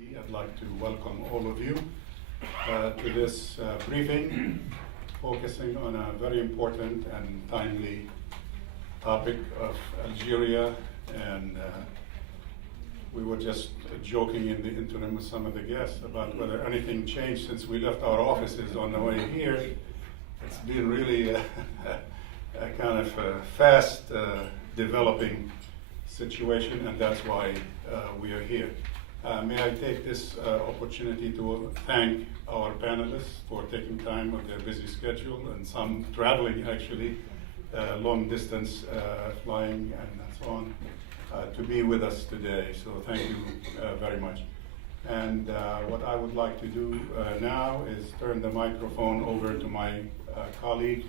D. I'd like to welcome all of you to this briefing focusing on a very important and timely topic of Algeria. And we were just joking in the interim with some of the guests about whether anything changed since we left our offices on the way here. It's been really a kind of fast developing situation, and that's why we are here. May I take this opportunity to thank our panelists for taking time of their busy schedule, and some traveling actually, long distance flying and so on, to be with us today. So thank you very much. And what I would like to do now is turn the microphone over to my colleague,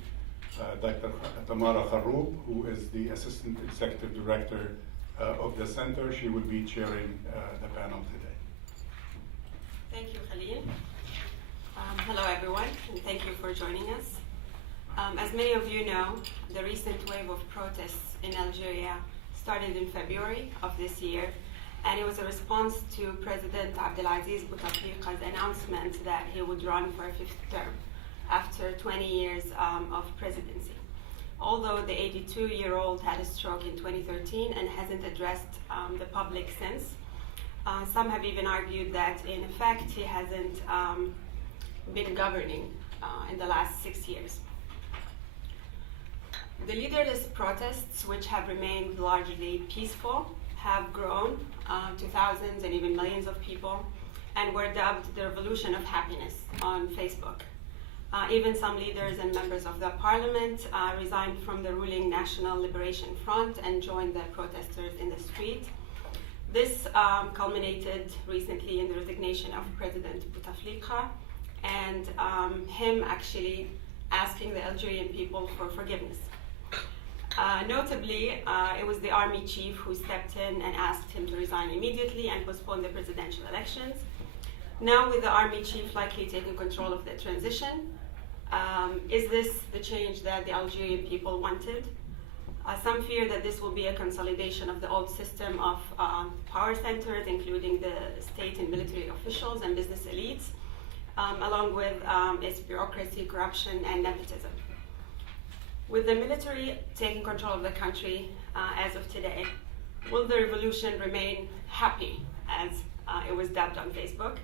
Dr. Tamara Kharoub, who is the Assistant Executive Director of the Center. She will be chairing the panel today. Thank you, Khalil. Hello, everyone, and thank you for joining us. As many of you know, the recent wave of protests in Algeria started in February of this year, and it was a response to President Abdelaziz Bouteflika's announcement that he would run for a fifth term after 20 years of presidency. Although the 82-year-old had a stroke in 2013 and hasn't addressed the public since, some have even argued that, in effect, he hasn't been governing in the last 6 years. The leaderless protests, which have remained largely peaceful, have grown to thousands and even millions of people, and were dubbed the Revolution of Happiness on Facebook. Even some leaders and members of the parliament resigned from the ruling National Liberation Front and joined the protesters in the street. This culminated recently in the resignation of President Bouteflika and him actually asking the Algerian people for forgiveness. Notably, it was the army chief who stepped in and asked him to resign immediately and postpone the presidential elections. Now, with the army chief likely taking control of the transition, is this the change that the Algerian people wanted? Some fear that this will be a consolidation of the old system of power centers, including the state and military officials and business elites, along with its bureaucracy, corruption, and nepotism. With the military taking control of the country as of today, will the revolution remain happy, as it was dubbed on Facebook?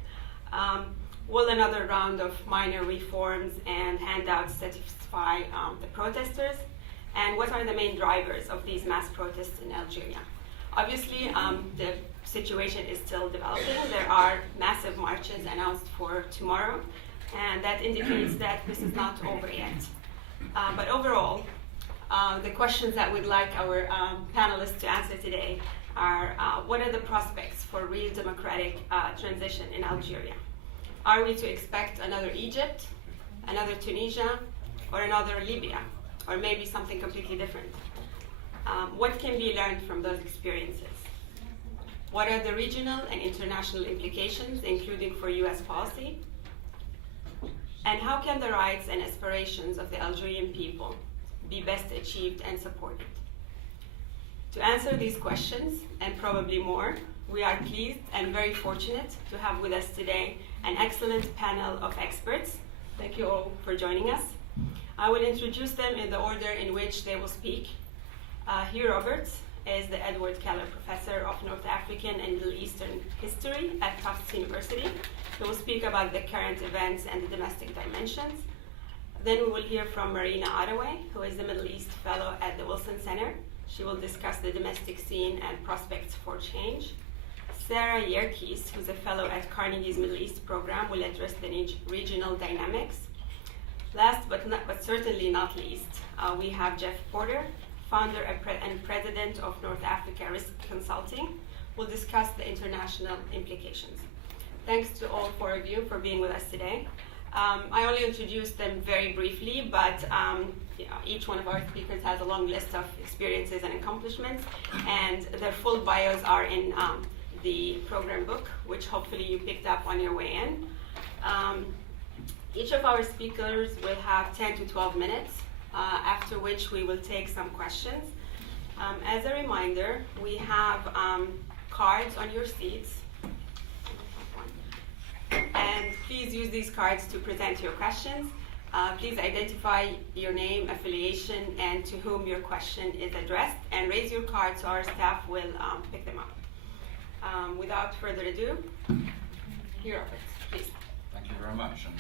Will another round of minor reforms and handouts satisfy the protesters? And what are the main drivers of these mass protests in Algeria? Obviously, the situation is still developing. There are massive marches announced for tomorrow, and that indicates that this is not over yet. But overall, the questions that we'd like our panelists to answer today are, what are the prospects for real democratic transition in Algeria? Are we to expect another Egypt, another Tunisia, or another Libya, or maybe something completely different? What can be learned from those experiences? What are the regional and international implications, including for US policy? And how can the rights and aspirations of the Algerian people be best achieved and supported? To answer these questions, and probably more, we are pleased and very fortunate to have with us today an excellent panel of experts. Thank you all for joining us. I will introduce them in the order in which they will speak. Hugh Roberts is the Edward Keller Professor of North African and Middle Eastern History at Tufts University. He will speak about the current events and the domestic dimensions. Then we will hear from Marina Ottaway, who is the Middle East Fellow at the Wilson Center. She will discuss the domestic scene and prospects for change. Sarah Yerkes, who's a fellow at Carnegie's Middle East program, will address the regional dynamics. Last but certainly not least, we have Geoff Porter, founder and president of North Africa Risk Consulting, will discuss the international implications. Thanks to all four of you for being with us today. I only introduced them very briefly, but each one of our speakers has a long list of experiences and accomplishments, and their full bios are in the program book, which hopefully you picked up on your way in. Each of our speakers will have 10 to 12 minutes, after which we will take some questions. As a reminder, we have cards on your seats. And please use these cards to present your questions. Please identify your name, affiliation, and to whom your question is addressed, and raise your card so our staff will pick them up. Without further ado, Hugh Roberts, please. Thank you very much, and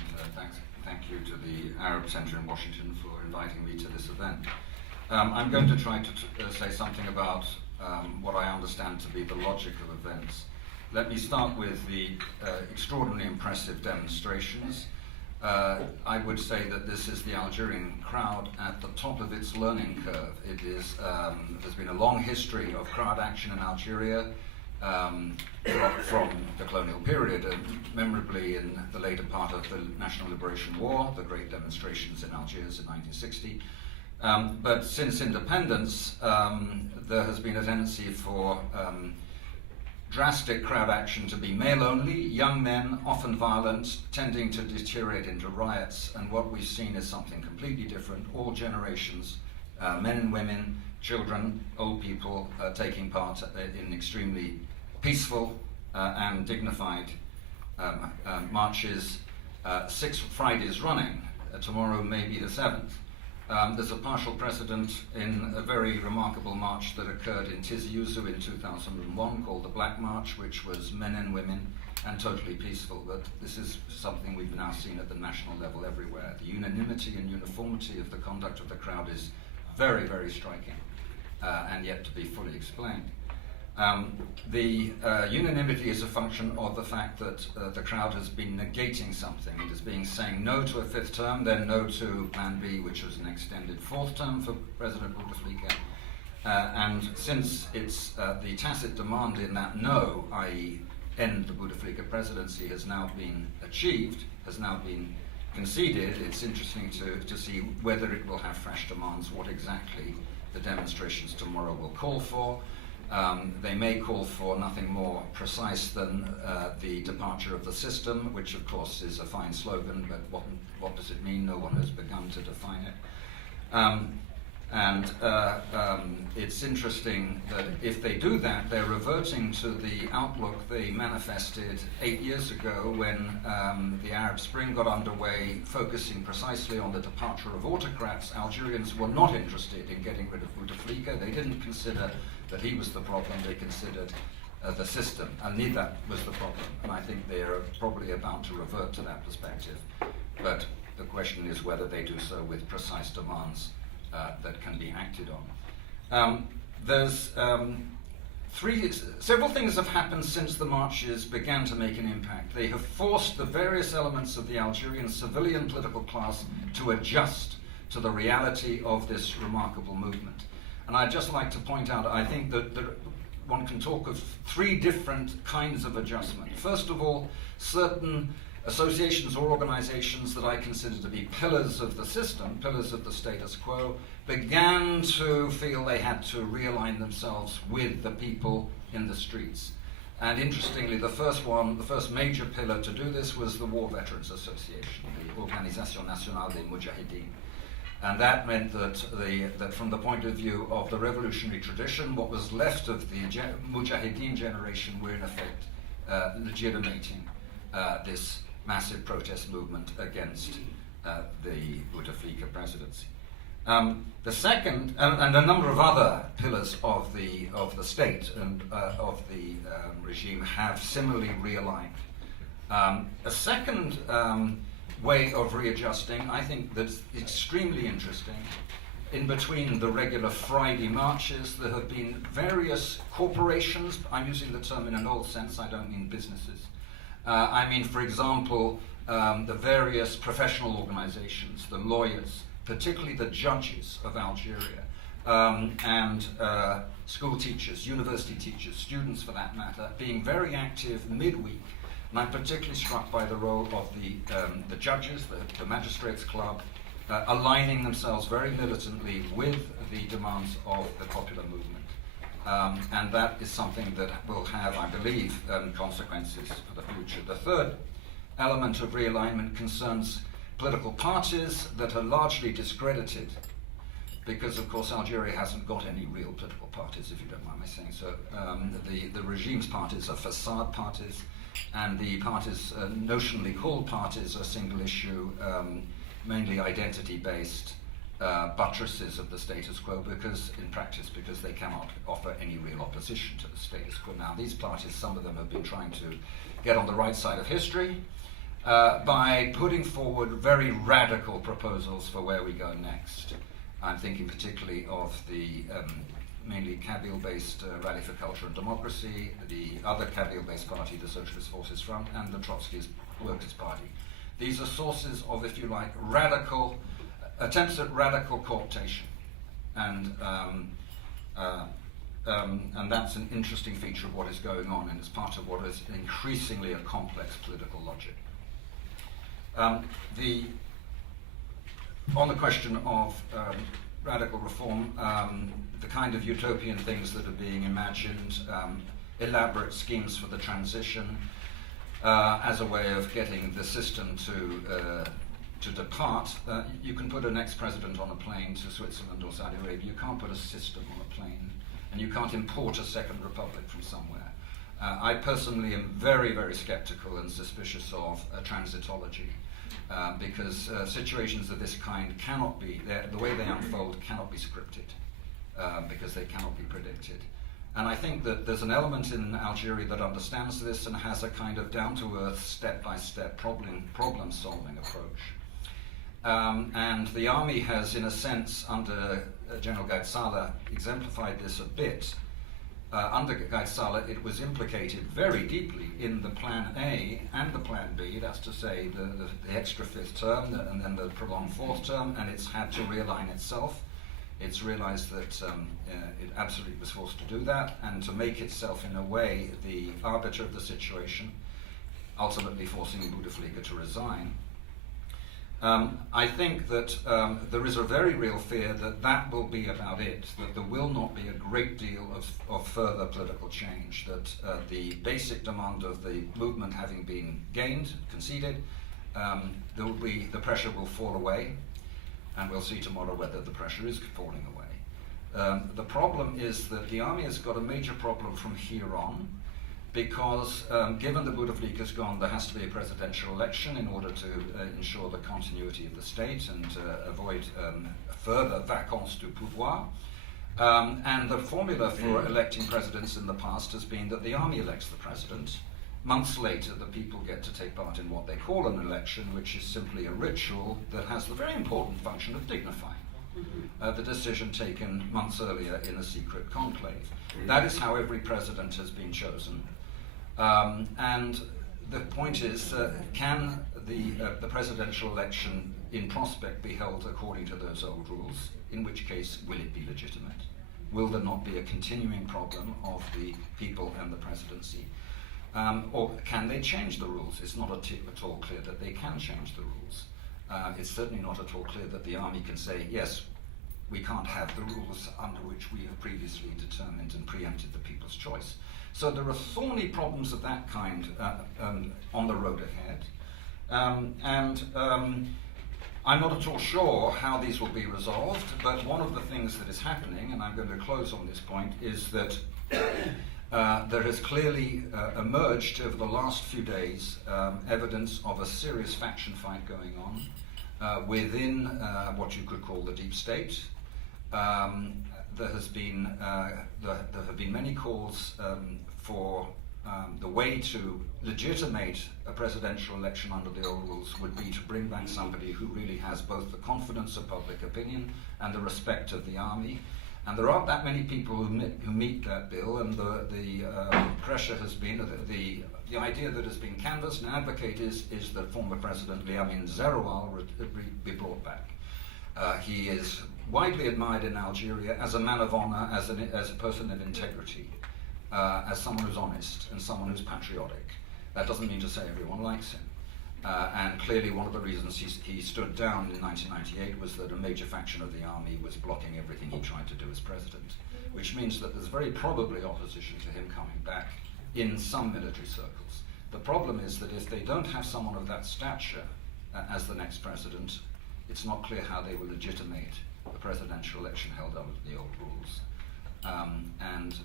thank you to the Arab Center in Washington for inviting me to this event. I'm going to try to say something about what I understand to be the logic of events. Let me start with the extraordinarily impressive demonstrations. I would say that this is the Algerian crowd at the top of its learning curve. It is, there's been a long history of crowd action in Algeria from the colonial period, memorably in the later part of the National Liberation War, the great demonstrations in Algiers in 1960. But since independence, there has been a tendency for drastic crowd action to be male-only, young men, often violent, tending to deteriorate into riots, and what we've seen is something completely different. All generations, men and women, children, old people, taking part in extremely peaceful and dignified marches, 6 Fridays running. Tomorrow may be the 7th. There's a partial precedent in a very remarkable march that occurred in Tizi Ouzou in 2001 called the Black March, which was men and women and totally peaceful. But this is something we've now seen at the national level everywhere. The unanimity and uniformity of the conduct of the crowd is very, very striking and yet to be fully explained. The unanimity is a function of the fact that the crowd has been negating something. It is being saying no to a 5th term, then no to Plan B, which was an extended 4th term for President Bouteflika. And since it's the tacit demand in that no, i.e. end the Bouteflika presidency, has now been achieved, has now been conceded, it's interesting to see whether it will have fresh demands, what exactly the demonstrations tomorrow will call for. They may call for nothing more precise than the departure of the system, which of course is a fine slogan, but what does it mean? No one has begun to define it. It's interesting that if they do that, they're reverting to the outlook they manifested 8 years ago when the Arab Spring got underway, focusing precisely on the departure of autocrats. Algerians were not interested in getting rid of Bouteflika. They didn't consider that he was the problem, they considered the system, and neither was the problem. And I think they are probably about to revert to that perspective. But the question is whether they do so with precise demands that can be acted on. There's several things have happened since the marches began to make an impact. They have forced the various elements of the Algerian civilian political class to adjust to the reality of this remarkable movement. And I'd just like to point out, I think that one can talk of 3 different kinds of adjustment. First of all, certain associations or organizations that I consider to be pillars of the system, pillars of the status quo, began to feel they had to realign themselves with the people in the streets. And interestingly, the first major pillar to do this was the War Veterans Association, the Organisation Nationale des Moudjahidines. And that meant that from the point of view of the revolutionary tradition, what was left of the Mujahideen generation were in effect legitimating this massive protest movement against the Bouteflika presidency. The second, and a number of other pillars of the state and of the regime have similarly realigned. A second way of readjusting, I think that's extremely interesting. In between the regular Friday marches, there have been various corporations. I'm using the term in an old sense, I don't mean businesses. I mean, for example, the various professional organizations, the lawyers, particularly the judges of Algeria, and school teachers, university teachers, students for that matter, being very active midweek. And I'm particularly struck by the role of the judges, the magistrates club, aligning themselves very militantly with the demands of the popular movement. And that is something that will have, I believe, consequences for the future. The third element of realignment concerns political parties that are largely discredited, because of course Algeria hasn't got any real political parties, if you don't mind my saying so. The regime's parties are facade parties. and the parties, notionally called parties, are single issue, mainly identity-based buttresses of the status quo, because in practice, because they cannot offer any real opposition to the status quo. Now, these parties, some of them have been trying to get on the right side of history by putting forward very radical proposals for where we go next. I'm thinking particularly of the mainly Kabyle-based Rally for Culture and Democracy, the other Kabyle-based party, the Socialist Forces Front, and the Trotskyist Workers' Party. These are sources of, if you like, radical attempts at radical cooptation, and that's an interesting feature of what is going on, and it's part of what is increasingly a complex political logic. On the question of radical reform, the kind of utopian things that are being imagined, elaborate schemes for the transition as a way of getting the system to depart. You can put an ex-president on a plane to Switzerland or Saudi Arabia. You can't put a system on a plane, and you can't import a second republic from somewhere. I personally am very, very skeptical and suspicious of transitology. Because situations of this kind cannot be, the way they unfold cannot be scripted, because they cannot be predicted. And I think that there's an element in Algeria that understands this and has a kind of down-to-earth, step-by-step problem-solving approach. And the army has, in a sense, under General Gaid Salah, exemplified this a bit. Under Gaid Salah, it was implicated very deeply in the Plan A and the Plan B, that's to say the extra fifth term and then the prolonged fourth term, and it's had to realign itself. It's realized that it absolutely was forced to do that, and to make itself, in a way, the arbiter of the situation, ultimately forcing Bouteflika to resign. I think that there is a very real fear that that will be about it, that there will not be a great deal of further political change, that the basic demand of the movement having been gained, conceded, the pressure will fall away, and we'll see tomorrow whether the pressure is falling away. The problem is that the army has got a major problem from here on, because given that Bouteflika is gone, there has to be a presidential election in order to ensure the continuity of the state and avoid further vacances du pouvoir. And the formula for electing presidents in the past has been that the army elects the president. Months later, the people get to take part in what they call an election, which is simply a ritual that has the very important function of dignifying the decision taken months earlier in a secret conclave. That is how every president has been chosen. And the point is, can the presidential election in prospect be held according to those old rules? In which case, will it be legitimate? Will there not be a continuing problem of the people and the presidency? Or can they change the rules? It's not at all clear that they can change the rules. It's certainly not at all clear that the army can say, yes, we can't have the rules under which we have previously determined and preempted the people's choice. So there are thorny problems of that kind on the road ahead. I'm not at all sure how these will be resolved, but one of the things that is happening, and I'm going to close on this point, is that there has clearly emerged over the last few days evidence of a serious faction fight going on within what you could call the deep state. There have been many calls for the way to legitimate a presidential election under the old rules would be to bring back somebody who really has both the confidence of public opinion and the respect of the army. And there aren't that many people who meet that bill, and the pressure has been, the idea that has been canvassed and advocated is that former President Liamin Zeroual be brought back. He is widely admired in Algeria as a man of honor, as a person of integrity, as someone who's honest and someone who's patriotic. That doesn't mean to say everyone likes him. And clearly one of the reasons he stood down in 1998 was that a major faction of the army was blocking everything he tried to do as president, which means that there's very probably opposition to him coming back in some military circles. The problem is that if they don't have someone of that stature as the next president, it's not clear how they will legitimate a presidential election held under the old rules. And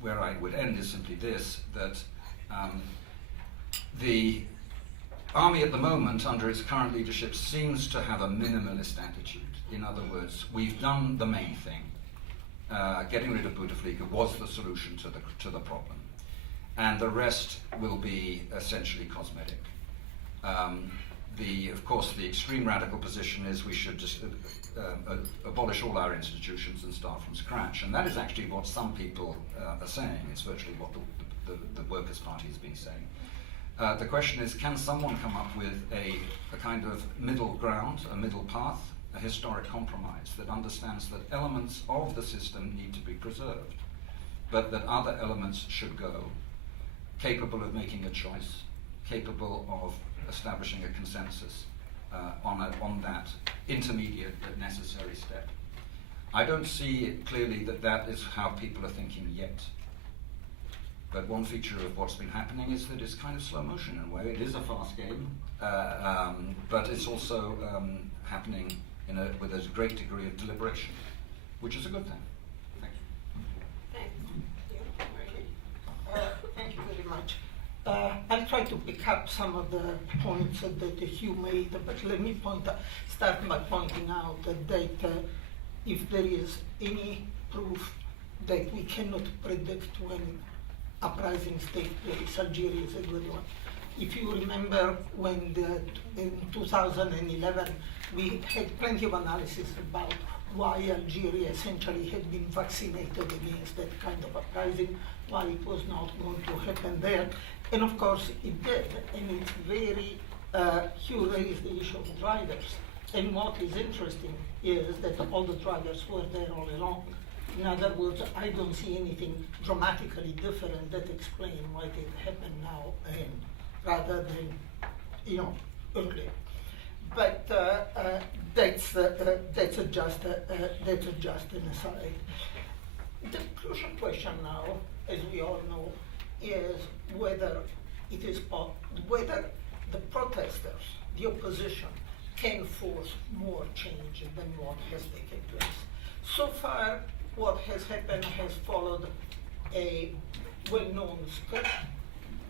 where I would end is simply this, that The army at the moment, under its current leadership, seems to have a minimalist attitude. In other words, we've done the main thing. Getting rid of Bouteflika was the solution to the problem, and the rest will be essentially cosmetic. Of course, the extreme radical position is we should just abolish all our institutions and start from scratch, and that is actually what some people are saying. It's virtually what the Workers' Party has been saying. The question is, can someone come up with a kind of middle ground, a middle path, a historic compromise that understands that elements of the system need to be preserved, but that other elements should go, capable of making a choice, capable of establishing a consensus on that intermediate but necessary step. I don't see it clearly that is how people are thinking yet. But one feature of what's been happening is that it's kind of slow motion in a way. It is a fast game, but it's also happening with a great degree of deliberation, which is a good thing. Thank you. Thanks. Thank you very much. I'll try to pick up some of the points that Hugh made, but let me start by pointing out that if there is any proof that we cannot predict when uprisings take place, Algeria is a good one. If you remember when in 2011 we had plenty of analysis about why Algeria essentially had been vaccinated against that kind of uprising, why it was not going to happen there. And of course it did, and it's very, Hugh raised the issue of drivers. And what is interesting is that all the drivers were there all along. In other words, I don't see anything dramatically different that explains why it happened now and rather than, earlier. But that's just an aside. The crucial question now, as we all know, is whether whether the protesters, the opposition, can force more change than what has taken place. So far, what has happened has followed a well-known script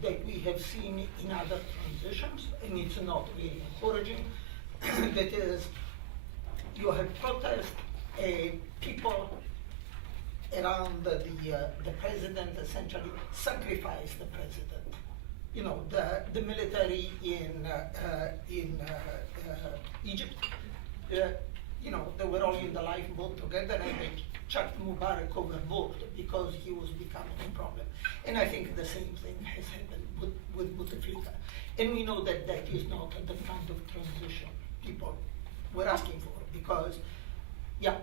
that we have seen in other transitions, and it's not really encouraging. That is, you have protest, people around the president essentially sacrifice the president. The military in Egypt, they were all in the lifeboat together, and they chucked Mubarak overboard because he was becoming a problem. And I think the same thing has happened with Bouteflika. And we know that that is not the kind of transition people were asking for, because,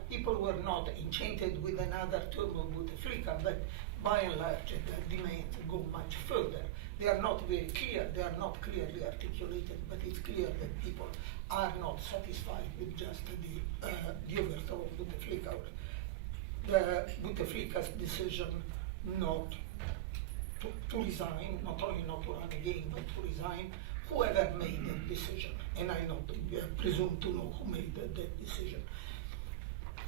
people were not enchanted with another term of Bouteflika, but by and large, the demands go much further. They are not very clear, they are not clearly articulated, but it's clear that people are not satisfied with just the overthrow of Bouteflika. Bouteflika's decision not to resign, not only not to run again, but to resign, whoever made that decision, and I presume to know who made that decision.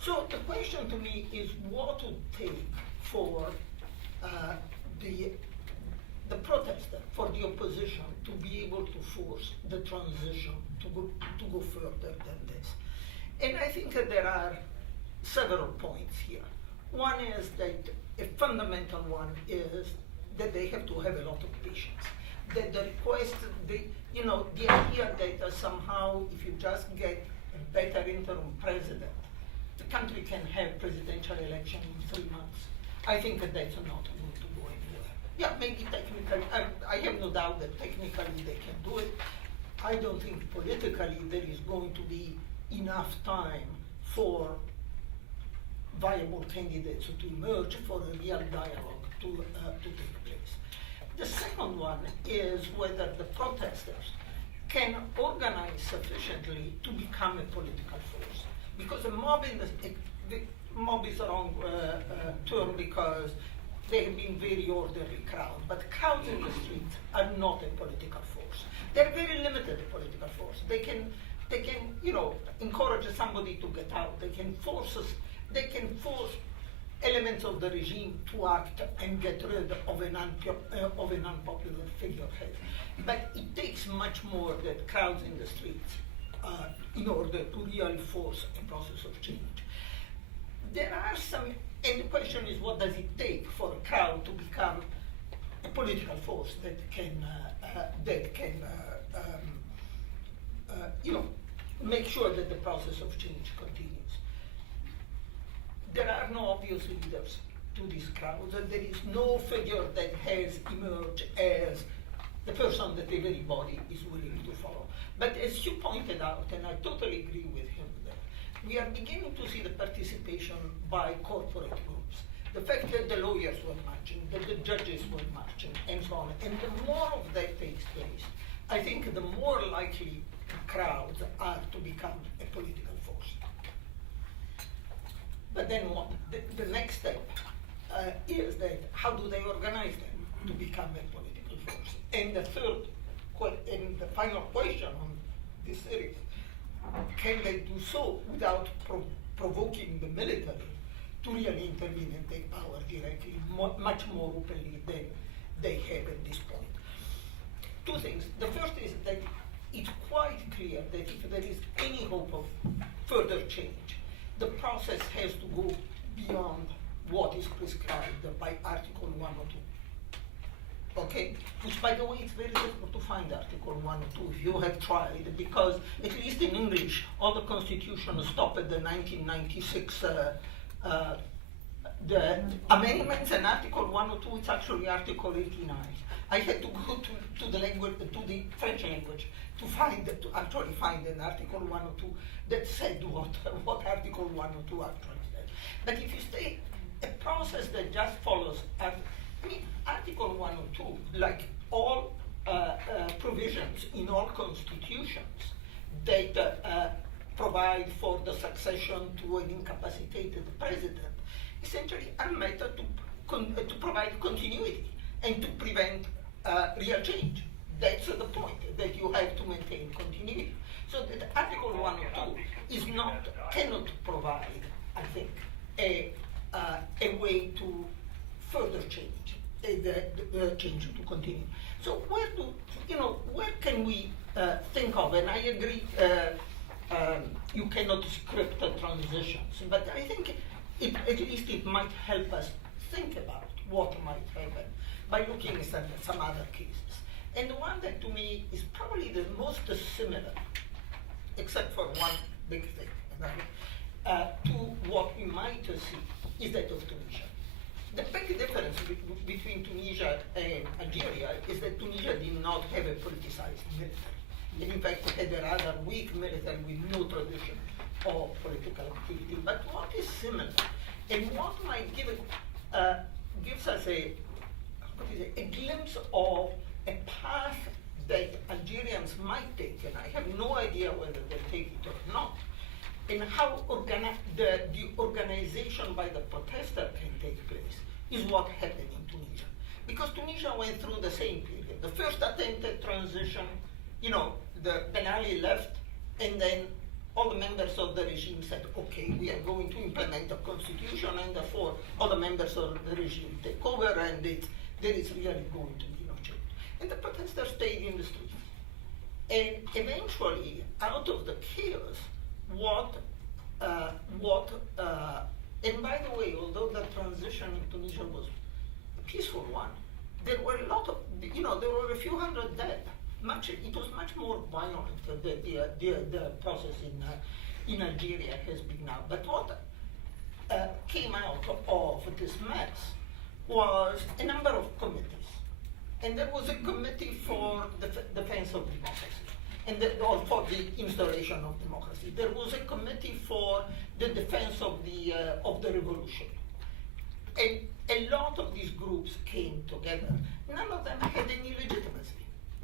So the question to me is what would take for the protester, for the opposition to be able to force the transition to go further than this. And I think that there are several points here. One is that a fundamental one is that they have to have a lot of patience. That the request, the idea that somehow if you just get a better interim president, the country can have presidential election in 3 months. I think that that's not going to go anywhere. Yeah, maybe technically, I have no doubt that technically they can do it. I don't think politically there is going to be enough time for viable candidates to emerge, for a real dialogue to take place. The second one is whether the protesters can organize sufficiently to become a political force. Because the mob is the wrong term, because they have been very orderly crowd, but crowds in the streets are not a political force. They're very limited political force. They can encourage somebody to get out. They can force elements of the regime to act and get rid of an unpopular figurehead. But it takes much more than crowds in the streets in order to really force a process of change. There are some, and the question is, what does it take for a crowd to become a political force that can make sure that the process of change continues? There are no obvious leaders to these crowds, and there is no figure that has emerged as the person that everybody is willing to follow. But as you pointed out, and I totally agree with him there, we are beginning to see the participation by corporate groups. The fact that the lawyers were marching, that the judges were marching, and so on. And the more of that takes place, I think the more likely crowds are to become a political force. But then what? The next step is that how do they organize them to become a political force? And the third, and the final question on this series, can they do so without provoking the military to really intervene and take power directly, much more openly than they have at this point? Two things. The first is that it's quite clear that if there is any hope of further change, the process has to go beyond what is prescribed by Article 102. Okay? Which, by the way, it's very difficult to find Article 102 if you have tried, because at least in English, all the constitutions stop at the 1996 the amendments, and Article 102, it's actually Article 89. I had to go to the language, to the French language, to actually find an Article 102 that said what Article 102 actually said. But if you say a process that just follows, Article 102, like all provisions in all constitutions that provide for the succession to an incapacitated president, essentially are meant to provide continuity and to prevent real change. That's the point, that you have to maintain continuity. So that Article 102 cannot provide, I think, a way to further change, the change to continue. So where can we think of, and I agree, you cannot script the transitions, but I think at least it might help us think about what might happen by looking at some other cases. And the one that to me is probably the most similar, except for one big thing, to what we might see is that of Tunisia. The big difference between Tunisia and Algeria is that Tunisia did not have a politicized military. And in fact, it had a rather weak military with no tradition of political activity. But what is similar, and what might gives us a glimpse of a path that Algerians might take, and I have no idea whether they'll take it or not, and how the organization by the protester can take place, is what happened in Tunisia. Because Tunisia went through the same period. The first attempt at transition, the Ben Ali left, and then all the members of the regime said, okay, we are going to implement a constitution, and therefore all the members of the regime take over, and there is really going to be no change. And the protesters stayed in the streets. And eventually, out of the chaos, and by the way, although the transition in Tunisia was a peaceful one, there were a lot of, there were a few hundred dead. It was much more violent than the process in Algeria has been now. But what came out of this mess was a number of committees. And there was a committee for the defense of democracy, or for the instauration of democracy. There was a committee for the defense of the revolution. And a lot of these groups came together. None of them had any legitimacy.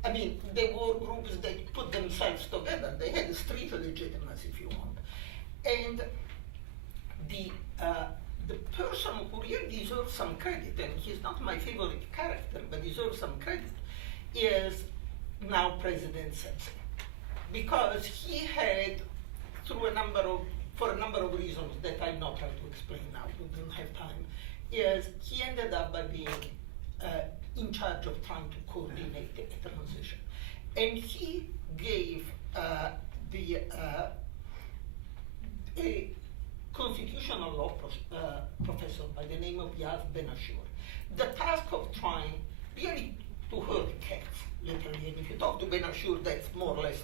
I mean, they were groups that put themselves together. They had street legitimacy, if you want. And the person who really deserves some credit, and he's not my favorite character, but deserves some credit, is now President Sisi. Because he had, through a number of for a number of reasons that I'm not trying to explain now, we don't have time, is he ended up by being in charge of trying to coordinate the transition. And he gave a constitutional law professor by the name of Geoff D the task of trying really to herd cats, literally. And if you talk to Benashur, that's more or less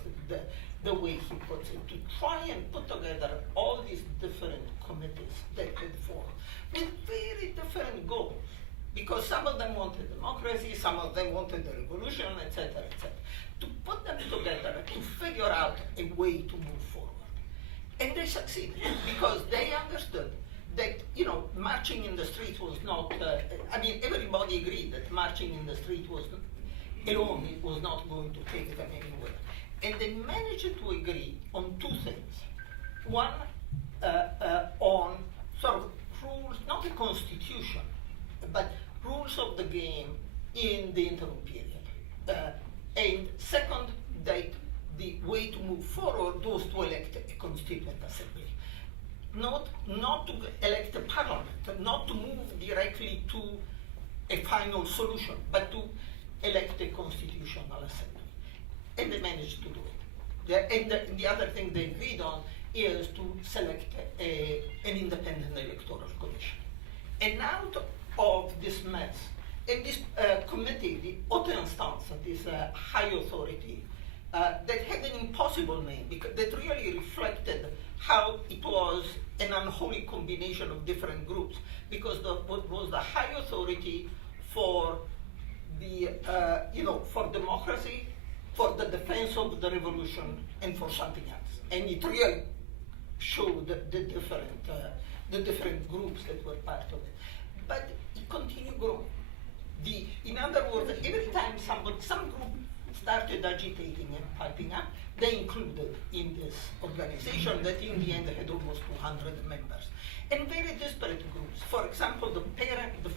the way he puts it, to try and put together all these different committees that had formed with very different goals. Because some of them wanted democracy, some of them wanted the revolution, etc., etc. To put them together to figure out a way to move forward. And they succeeded because they understood that, you know, marching in the street was not, I mean, everybody agreed that marching in the street was alone, it was not going to take them anywhere. And they managed to agree on two things. One, on sort of rules, not a constitution, but rules of the game in the interim period. And second, that the way to move forward was to elect a constituent assembly. Not to elect a parliament, not to move directly to a final solution, but to elect a constitutional assembly. And they managed to do it. And the other thing they agreed on is to select an independent electoral commission. And out of this mess, and this committee, the haute instance, this high authority, that had an impossible name, because that really reflected how it was an unholy combination of different groups, because what was the high authority for the, for democracy, for the defense of the revolution, and for something else. And it really showed the different groups that were part of it. But it continued growing. In other words, every time some group started agitating and piping up, they included in this organization that in the end had almost 200 members. And very disparate groups. For example, the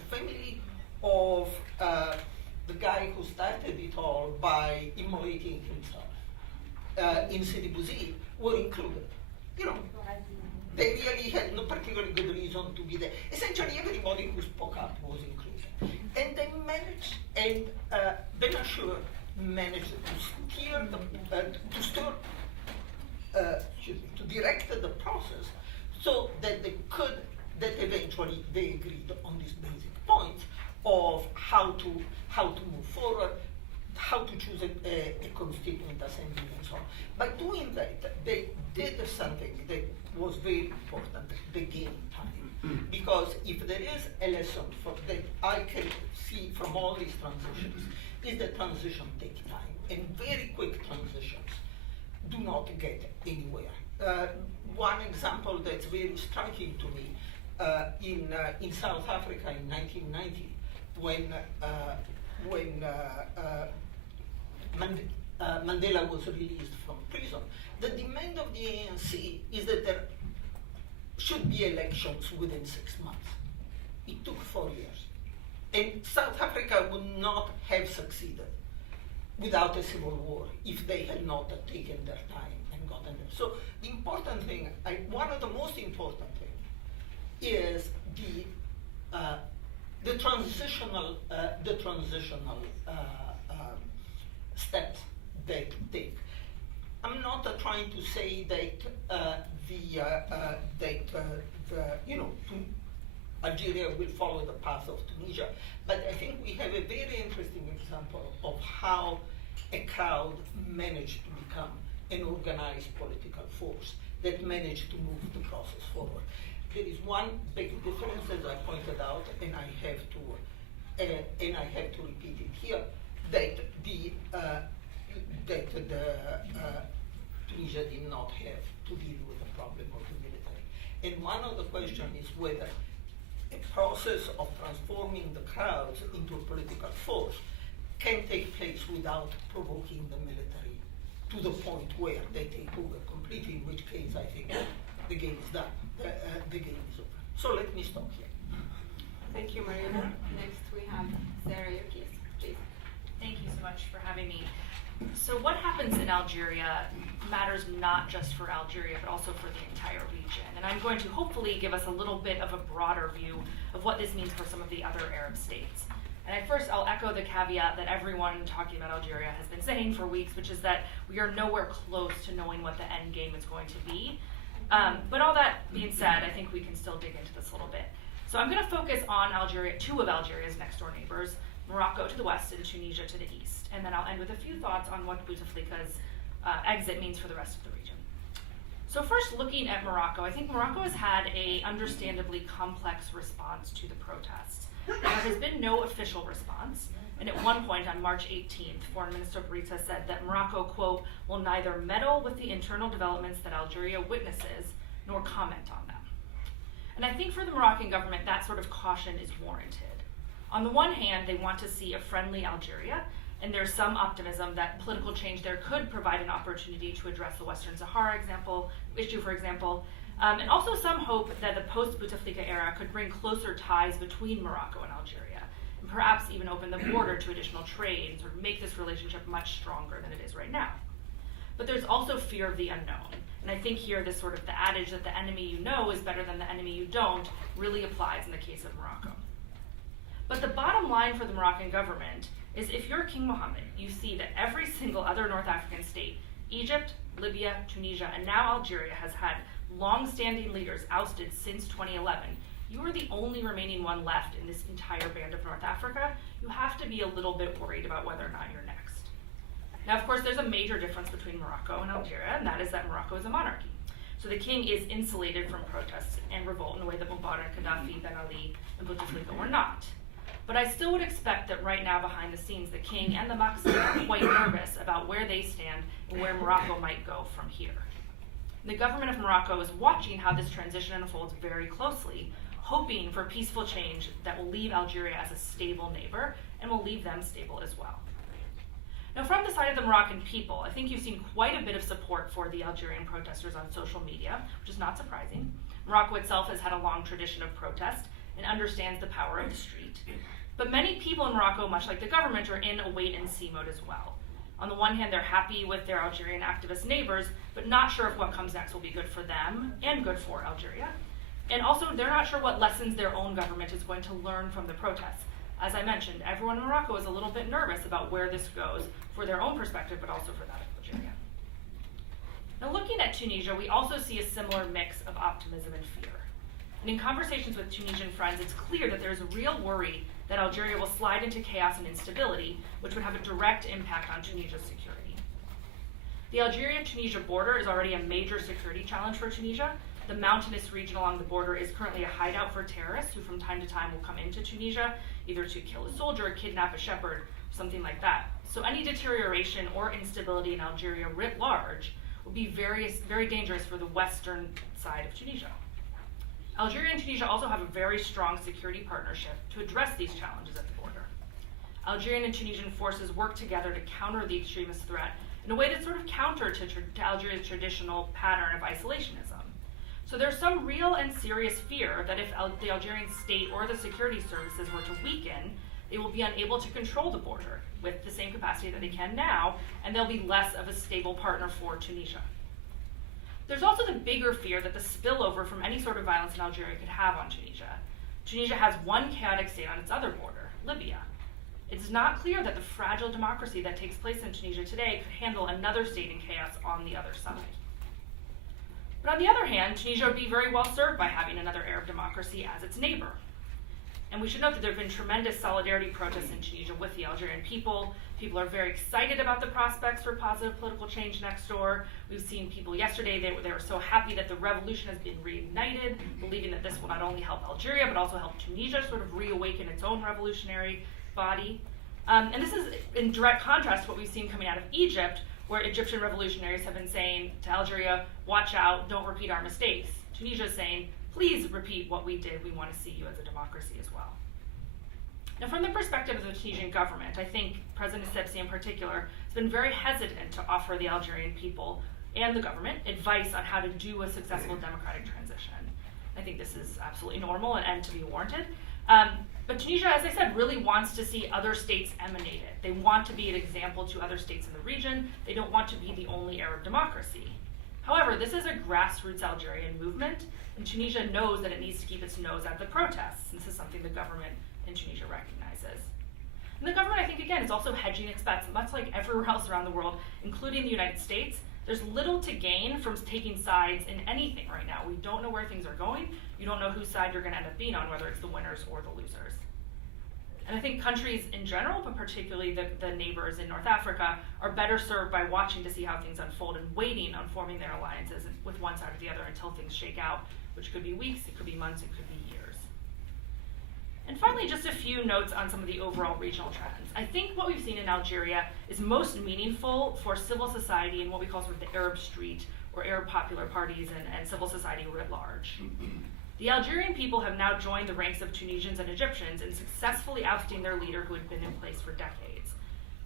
family of the guy who started it all by immolating himself in Sidi Bouzid were included. You know, they really had no particularly good reason to be there. Essentially, everybody who spoke up was included. And they managed, and Benashur managed to steer, to direct the process so that that eventually they agreed on these basic points of how to move forward, how to choose a constituent assembly and so on. By doing that, they did something that was very important, they gained time. Because if there is a lesson that I can see from all these transitions, is that transition takes time, and very quick transitions do not get anywhere. One example that's very striking to me, in South Africa in 1990, when Mandela was released from prison, the demand of the ANC is that there should be elections within 6 months. It took 4 years. And South Africa would not have succeeded without a civil war if they had not taken their time and gotten there. So the important thing, one of the most important things, is the transitional steps they take. I'm not trying to say that Algeria will follow the path of Tunisia, but I think we have a very interesting example of how a crowd managed to become an organized political force that managed to move the process forward. There is one big difference, as I pointed out, and I have to repeat it here, that Tunisia did not have to deal with the problem of the military. And one of the questions is whether a process of transforming the crowds into a political force can take place without provoking the military to the point where they take over completely, in which case I think the game is done, the game is over. So let me stop here. Thank you, Marina. Next we have Sarah Yerkes, please. Thank you so much for having me. So what happens in Algeria matters not just for Algeria, but also for the entire region. And I'm going to hopefully give us a little bit of a broader view of what this means for some of the other Arab states. And first, I'll echo the caveat that everyone talking about Algeria has been saying for weeks, which is that we are nowhere close to knowing what the end game is going to be. But all that being said, I think we can still dig into this a little bit. So I'm going to focus on Algeria, two of Algeria's next door neighbors, Morocco to the west and Tunisia to the east. And then I'll end with a few thoughts on what Bouteflika's exit means for the rest of the region. So first, looking at Morocco, I think Morocco has had a understandably complex response to the protests. There has been no official response, and at one point on March 18th, Foreign Minister Barita said that Morocco, quote, will neither meddle with the internal developments that Algeria witnesses, nor comment on them. And I think for the Moroccan government, that sort of caution is warranted. On the one hand, they want to see a friendly Algeria, and there's some optimism that political change there could provide an opportunity to address the Western Sahara issue, for example, and also some hope that the post-Bouteflika era could bring closer ties between Morocco and Algeria, and perhaps even open the border to additional trade and sort of make this relationship much stronger than it is right now. But there's also fear of the unknown, and I think here this sort of the adage that the enemy you know is better than the enemy you don't really applies in the case of Morocco. But the bottom line for the Moroccan government is if you're King Mohammed, you see that every single other North African state, Egypt, Libya, Tunisia, and now Algeria has had long-standing leaders ousted since 2011. You are the only remaining one left in this entire band of North Africa. You have to be a little bit worried about whether or not you're next. Now, of course, there's a major difference between Morocco and Algeria, and that is that Morocco is a monarchy. So the king is insulated from protests and revolt in a way that Mubarak, Gaddafi, Ben Ali, and Bouteflika were not. But I still would expect that right now behind the scenes, the king and the Maksud are quite nervous about where they stand and where Morocco might go from here. The government of Morocco is watching how this transition unfolds very closely, hoping for peaceful change that will leave Algeria as a stable neighbor and will leave them stable as well. Now, from the side of the Moroccan people, I think you've seen quite a bit of support for the Algerian protesters on social media, which is not surprising. Morocco itself has had a long tradition of protest and understands the power of the street. But many people in Morocco, much like the government, are in a wait-and-see mode as well. On the one hand, they're happy with their Algerian activist neighbors, but not sure if what comes next will be good for them and good for Algeria. And also, they're not sure what lessons their own government is going to learn from the protests. As I mentioned, everyone in Morocco is a little bit nervous about where this goes for their own perspective, but also for that of Algeria. Now, looking at Tunisia, we also see a similar mix of optimism and fear. And in conversations with Tunisian friends, it's clear that there's a real worry that Algeria will slide into chaos and instability, which would have a direct impact on Tunisia's security. The Algeria-Tunisia border is already a major security challenge for Tunisia. The mountainous region along the border is currently a hideout for terrorists who from time to time will come into Tunisia, either to kill a soldier, kidnap a shepherd, something like that. So any deterioration or instability in Algeria writ large would be very dangerous for the western side of Tunisia. Algeria and Tunisia also have a very strong security partnership to address these challenges at the border. Algerian and Tunisian forces work together to counter the extremist threat in a way that's sort of counter to Algeria's traditional pattern of isolationism. So there's some real and serious fear that if the Algerian state or the security services were to weaken, they will be unable to control the border with the same capacity that they can now, and they'll be less of a stable partner for Tunisia. There's also the bigger fear that the spillover from any sort of violence in Algeria could have on Tunisia. Tunisia has one chaotic state on its other border, Libya. It's not clear that the fragile democracy that takes place in Tunisia today could handle another state in chaos on the other side. But on the other hand, Tunisia would be very well served by having another Arab democracy as its neighbor. And we should note that there have been tremendous solidarity protests in Tunisia with the Algerian people. People are very excited about the prospects for positive political change next door. We've seen people yesterday, they were so happy that the revolution has been reignited, believing that this will not only help Algeria, but also help Tunisia sort of reawaken its own revolutionary body. And this is in direct contrast to what we've seen coming out of Egypt, where Egyptian revolutionaries have been saying to Algeria, watch out, don't repeat our mistakes. Tunisia is saying, please repeat what we did. We want to see you as a democracy as well. Now, from the perspective of the Tunisian government, I think President Sipsi in particular has been very hesitant to offer the Algerian people and the government advice on how to do a successful democratic transition. I think this is absolutely normal and to be warranted. But Tunisia, as I said, really wants to see other states emanate it. They want to be an example to other states in the region. They don't want to be the only Arab democracy. However, this is a grassroots Algerian movement, and Tunisia knows that it needs to keep its nose out of the protests. This is something the government in Tunisia recognizes. And the government, I think, again, is also hedging its bets, much like everywhere else around the world, including the United States. There's little to gain from taking sides in anything right now. We don't know where things are going. You don't know whose side you're going to end up being on, whether it's the winners or the losers. And I think countries in general, but particularly the neighbors in North Africa, are better served by watching to see how things unfold and waiting on forming their alliances with one side or the other until things shake out, which could be weeks, it could be months, it could be years. And finally, just a few notes on some of the overall regional trends. I think what we've seen in Algeria is most meaningful for civil society and what we call sort of the Arab street or Arab popular parties and civil society writ large. The Algerian people have now joined the ranks of Tunisians and Egyptians in successfully ousting their leader who had been in place for decades.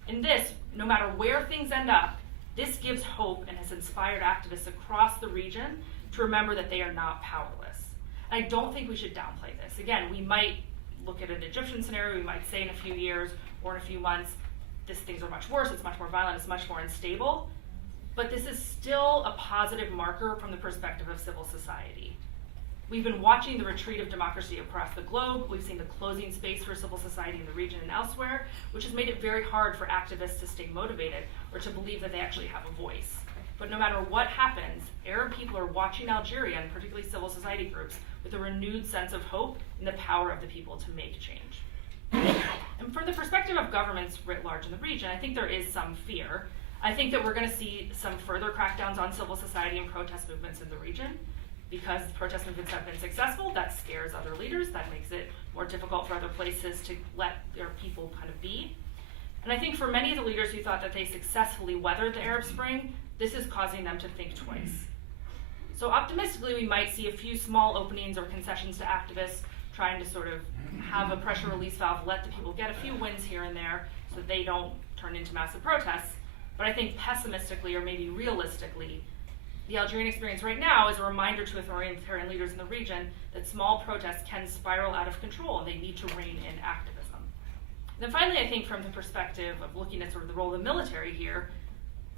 And this, no matter where things end up, this gives hope and has inspired activists across the region to remember that they are not powerless. And I don't think we should downplay this. Again, we might look at an Egyptian scenario, we might say in a few years or in a few months, things are much worse, it's much more violent, it's much more unstable. But this is still a positive marker from the perspective of civil society. We've been watching the retreat of democracy across the globe. We've seen the closing space for civil society in the region and elsewhere, which has made it very hard for activists to stay motivated or to believe that they actually have a voice. But no matter what happens, Arab people are watching Algeria, and particularly civil society groups, with a renewed sense of hope in the power of the people to make change. And from the perspective of governments writ large in the region, I think there is some fear. I think that we're going to see some further crackdowns on civil society and protest movements in the region. Because protest movements have been successful, that scares other leaders, that makes it more difficult for other places to let their people kind of be. And I think for many of the leaders who thought that they successfully weathered the Arab Spring, this is causing them to think twice. So optimistically, we might see a few small openings or concessions to activists trying to sort of have a pressure release valve, let the people get a few wins here and there so that they don't turn into massive protests. But I think pessimistically, or maybe realistically, the Algerian experience right now is a reminder to authoritarian leaders in the region that small protests can spiral out of control and they need to rein in activism. And then finally, I think from the perspective of looking at sort of the role of the military here,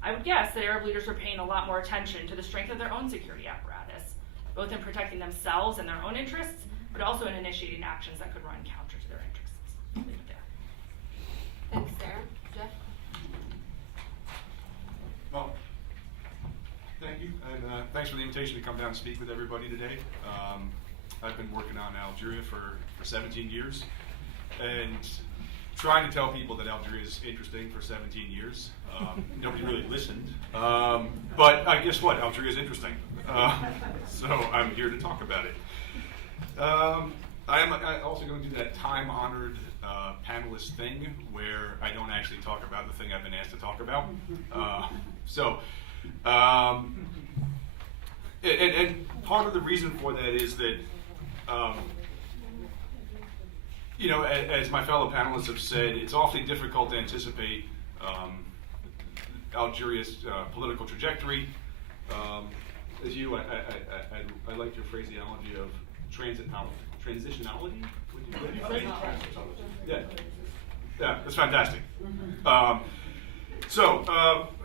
I would guess that Arab leaders are paying a lot more attention to the strength of their own security apparatus, both in protecting themselves and their own interests, but also in initiating actions that could run counter to their interests. I'll leave it there. Thanks, Sarah. Geoff? Well, thank you, and thanks for the invitation to come down and speak with everybody today. I've been working on Algeria for 17 years, and trying to tell people that Algeria is interesting for 17 years. Nobody really listened, but guess what? Algeria is interesting, so I'm here to talk about it. I'm also going to do that time-honored panelist thing where I don't actually talk about the thing I've been asked to talk about. And part of the reason for that is that, as my fellow panelists have said, it's awfully difficult to anticipate Algeria's political trajectory. As you, I like your phraseology of transitionality. Would you phrase it? Yeah, that's fantastic.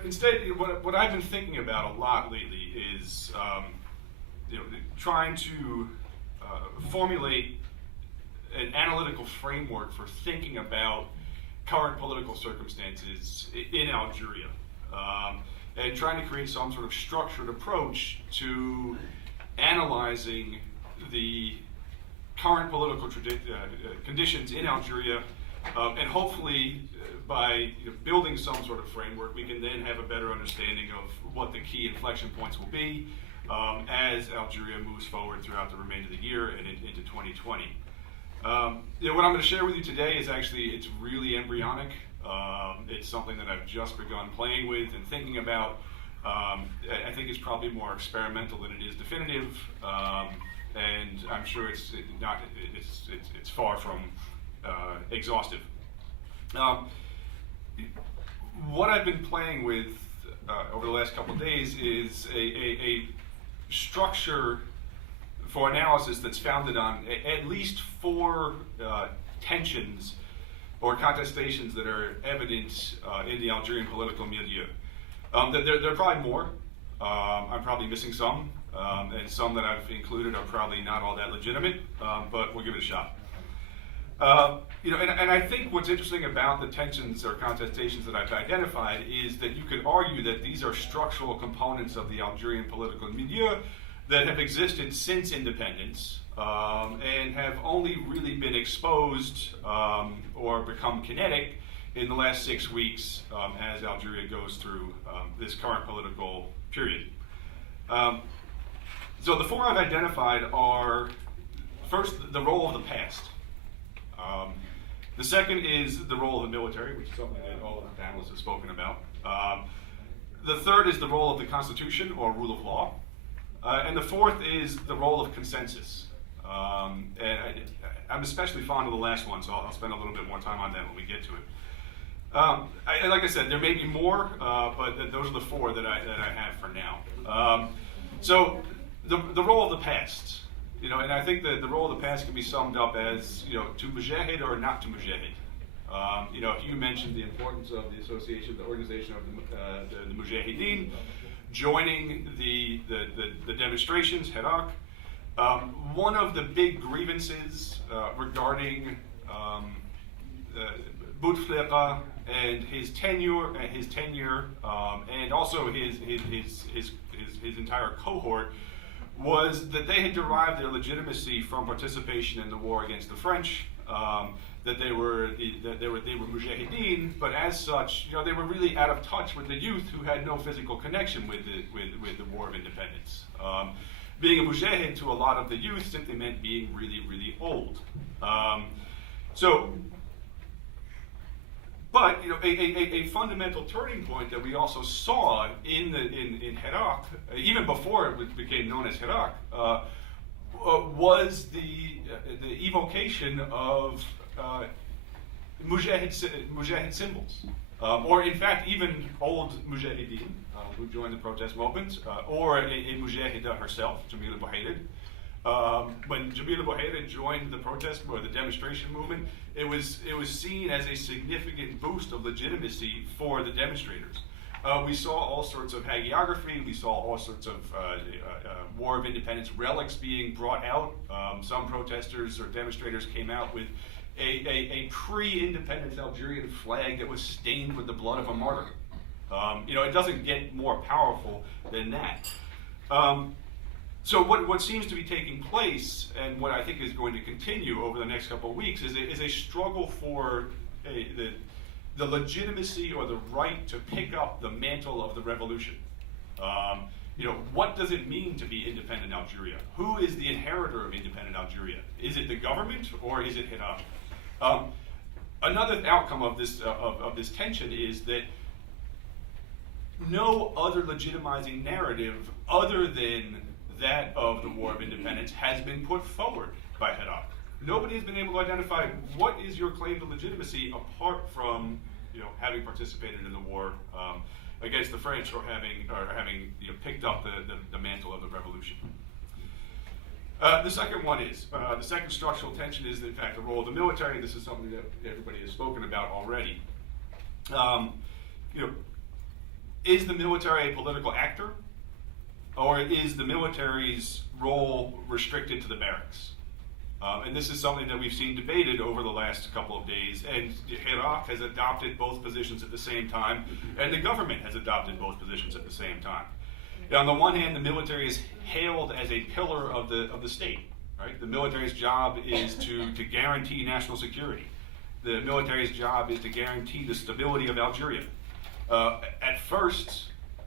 Instead, what I've been thinking about a lot lately is trying to formulate an analytical framework for thinking about current political circumstances in Algeria, and trying to create some sort of structured approach to analyzing the current political conditions in Algeria, and hopefully by building some sort of framework, we can then have a better understanding of what the key inflection points will be as Algeria moves forward throughout the remainder of the year and into 2020. What I'm going to share with you today is it's really embryonic. It's something that I've just begun playing with and thinking about. I think it's probably more experimental than it is definitive, and I'm sure it's far from exhaustive. What I've been playing with over the last couple of days is a structure for analysis that's founded on at least four tensions or contestations that are evident in the Algerian political milieu. There are probably more. I'm probably missing some, and some that I've included are probably not all that legitimate, but we'll give it a shot. And I think what's interesting about the tensions or contestations that I've identified is that you could argue that these are structural components of the Algerian political milieu that have existed since independence and have only really been exposed or become kinetic in the last 6 weeks as Algeria goes through this current political period. So the four I've identified are, first, the role of the past. The second is the role of the military, which is something that all of the panelists have spoken about. The third is the role of the Constitution, or rule of law. And the fourth is the role of consensus. And I'm especially fond of the last one, so I'll spend a little bit more time on that when we get to it. Like I said, there may be more, but those are the four that I have for now. So the role of the past. And I think that the role of the past can be summed up as, to mujahid or not to mujahid. Hugh mentioned the importance of the association, the organization of the mujahideen, joining the demonstrations, Hirak. One of the big grievances regarding Bouteflika and his tenure, and also his entire cohort, was that they had derived their legitimacy from participation in the war against the French. That they were mujahideen, but as such, they were really out of touch with the youth who had no physical connection with the War of Independence. Being a mujahid to a lot of the youth simply meant being really, really old. But a fundamental turning point that we also saw in Hirak, even before it became known as Hirak, was the evocation of mujahid symbols, or in fact even old mujahideen who joined the protest movement, or a mujahida herself, Jamila Bouhaydid. When Jamila Bouhaydid joined the protest or the demonstration movement, it was seen as a significant boost of legitimacy for the demonstrators. We saw all sorts of hagiography. We saw all sorts of War of Independence relics being brought out. Some protesters or demonstrators came out with a pre-independence Algerian flag that was stained with the blood of a martyr. It doesn't get more powerful than that. So what seems to be taking place, and what I think is going to continue over the next couple of weeks, is a struggle for the legitimacy or the right to pick up the mantle of the revolution. What does it mean to be independent Algeria? Who is the inheritor of independent Algeria? Is it the government or is it Hirak? Another outcome of this tension is that no other legitimizing narrative other than that of the War of Independence has been put forward by Hirak. Nobody has been able to identify what is your claim to legitimacy apart from having participated in the war against the French or having picked up the mantle of the revolution. The second one is the second structural tension is in fact the role of the military. This is something that everybody has spoken about already. Is the military a political actor, or is the military's role restricted to the barracks? And this is something that we've seen debated over the last couple of days, and Hirak has adopted both positions at the same time, and the government has adopted both positions at the same time. Now, on the one hand, the military is hailed as a pillar of the state, right? The military's job is to guarantee national security. The military's job is to guarantee the stability of Algeria. At first,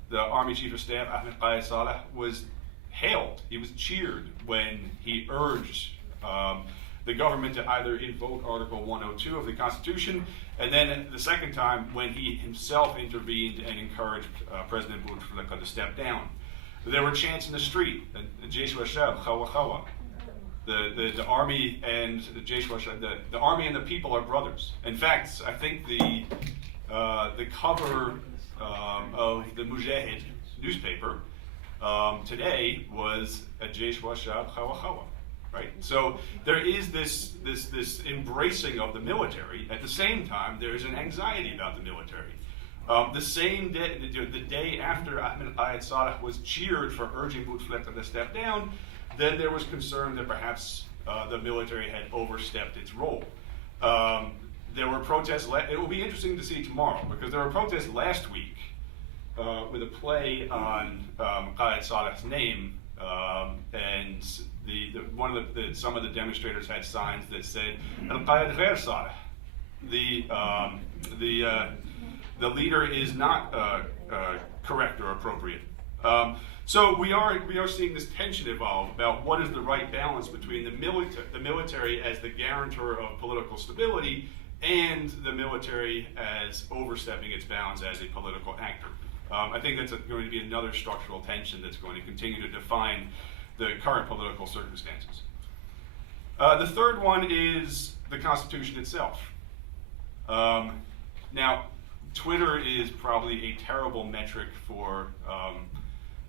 the Army Chief of Staff, Ahmed Qaid Saleh, was hailed. He was cheered when he urged the government to either invoke Article 102 of the Constitution, and then the second time when he himself intervened and encouraged President Bouteflika to step down. There were chants in the street, the Jeish wa-Shab, Khawa Khawa. The army and the Jeish wa-Shab, the army and the people are brothers. In fact, I think the cover of the Mujahid newspaper today was a Jeish wa-Shab, Khawa Khawa. right? So there is this embracing of the military. At the same time, there is an anxiety about the military. The same day, the day after Ahmed Salah was cheered for urging Bouteflika to step down, then there was concern that perhaps the military had overstepped its role. There were protests. It will be interesting to see tomorrow, because there were protests last week with a play on Qaed Saleh's name, and some of the demonstrators had signs that said Al-Qaed Ghair Saleh. The leader is not correct or appropriate. So we are seeing this tension evolve about what is the right balance between the military as the guarantor of political stability and the military as overstepping its bounds as a political actor. I think that's going to be another structural tension that's going to continue to define the current political circumstances. The third one is the Constitution itself. Now, Twitter is probably a terrible metric for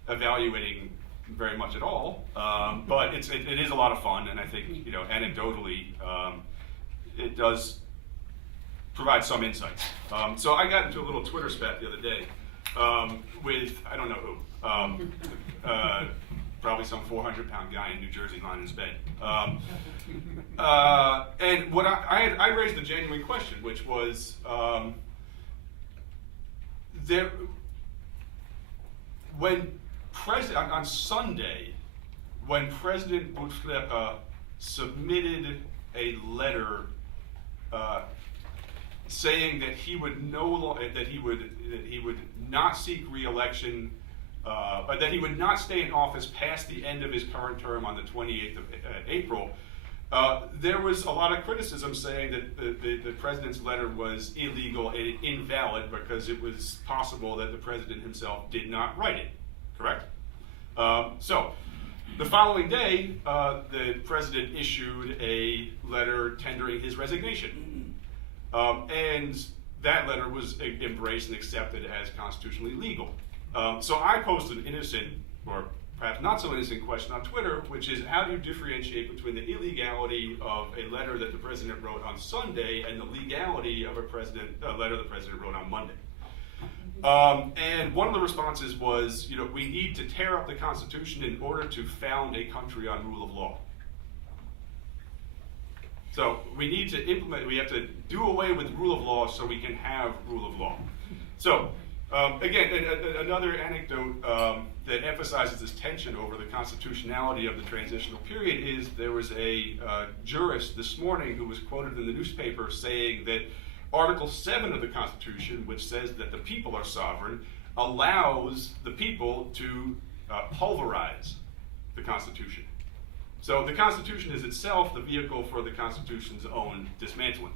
evaluating very much at all, but it is a lot of fun, and I think, anecdotally, it does provide some insights. So I got into a little Twitter spat the other day with, I don't know who, probably some 400-pound guy in New Jersey lying in his bed. And what I raised a genuine question, which was, on Sunday, when President Bouteflika submitted a letter saying that he would not seek re-election, or that he would not stay in office past the end of his current term on the 28th of April, there was a lot of criticism saying that the president's letter was illegal and invalid because it was possible that the president himself did not write it. Correct? So, the following day, the president issued a letter tendering his resignation. And that letter was embraced and accepted as constitutionally legal. So I posted an innocent, or perhaps not so innocent question on Twitter, which is, how do you differentiate between the illegality of a letter that the president wrote on Sunday and the legality of a letter the president wrote on Monday? And one of the responses was, we need to tear up the Constitution in order to found a country on rule of law. So we have to do away with rule of law so we can have rule of law. So again, another anecdote that emphasizes this tension over the constitutionality of the transitional period is there was a jurist this morning who was quoted in the newspaper saying that Article 7 of the Constitution, which says that the people are sovereign, allows the people to pulverize the Constitution. So the Constitution is itself the vehicle for the Constitution's own dismantling.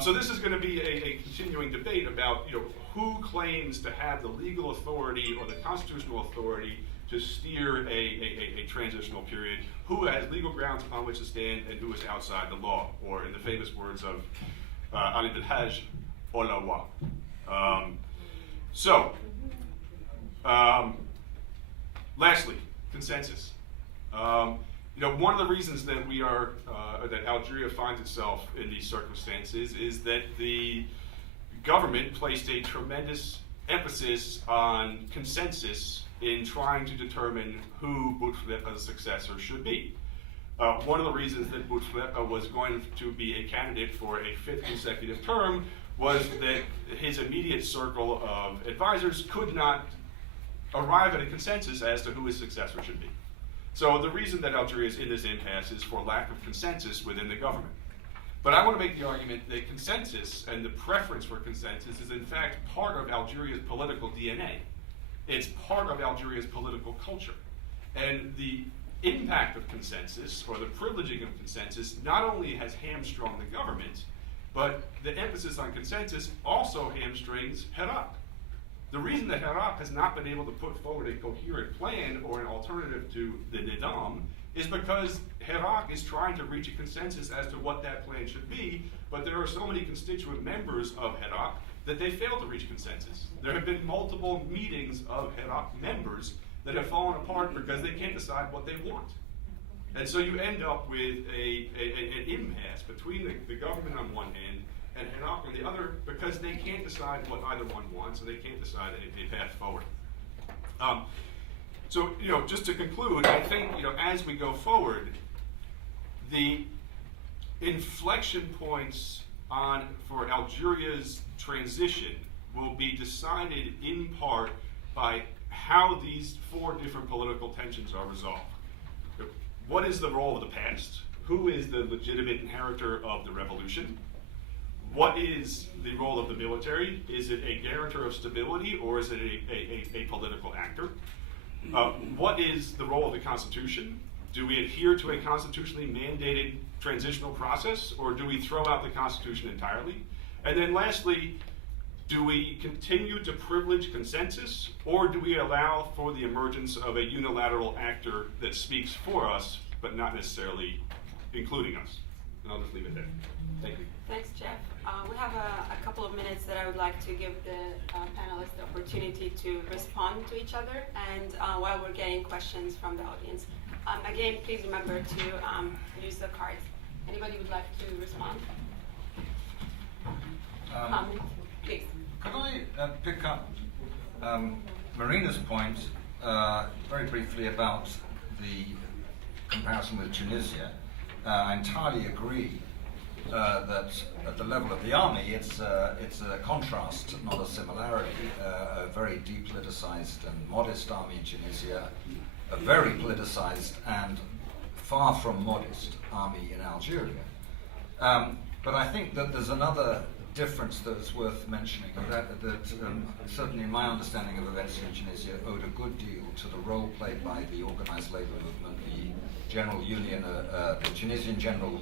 So this is going to be a continuing debate about who claims to have the legal authority or the constitutional authority to steer a transitional period, who has legal grounds upon which to stand, and who is outside the law, or in the famous words of Ali Bilhaj, Olawa. Lastly, consensus. One of the reasons that that Algeria finds itself in these circumstances is that the government placed a tremendous emphasis on consensus in trying to determine who Bouteflika's successor should be. One of the reasons that Bouteflika was going to be a candidate for a 5th consecutive term was that his immediate circle of advisors could not arrive at a consensus as to who his successor should be. So the reason that Algeria is in this impasse is for lack of consensus within the government. But I want to make the argument that consensus and the preference for consensus is in fact part of Algeria's political DNA. It's part of Algeria's political culture. And the impact of consensus, or the privileging of consensus, not only has hamstrung the government, but the emphasis on consensus also hamstrings Hirak. The reason that Hirak has not been able to put forward a coherent plan or an alternative to the Nidam is because Hirak is trying to reach a consensus as to what that plan should be, but there are so many constituent members of Hirak that they failed to reach consensus. There have been multiple meetings of Hirak members that have fallen apart because they can't decide what they want. And so you end up with an impasse between the government on one hand and Iraq on the other, because they can't decide what either one wants, and they can't decide a path forward. So, just to conclude, I think, as we go forward, the inflection points for Algeria's transition will be decided in part by how these four different political tensions are resolved. What is the role of the past? Who is the legitimate inheritor of the revolution? What is the role of the military? Is it a guarantor of stability, or is it a political actor? What is the role of the Constitution? Do we adhere to a constitutionally mandated transitional process, or do we throw out the Constitution entirely? And then lastly, do we continue to privilege consensus, or do we allow for the emergence of a unilateral actor that speaks for us, but not necessarily including us? And I'll just leave it there. Thank you. Thanks, Geoff. We have a couple of minutes that I would like to give the panelists the opportunity to respond to each other, and while we're getting questions from the audience. Again, please remember to use the cards. Anybody would like to respond? Comment, please. Could I pick up Marina's point very briefly about the comparison with Tunisia? I entirely agree that at the level of the army, it's a contrast, not a similarity. A very depoliticized and modest army in Tunisia, a very politicized and far from modest army in Algeria. But I think that there's another difference that's worth mentioning, that certainly in my understanding of events in Tunisia owed a good deal to the role played by the organized labor movement, the General Union, the Tunisian General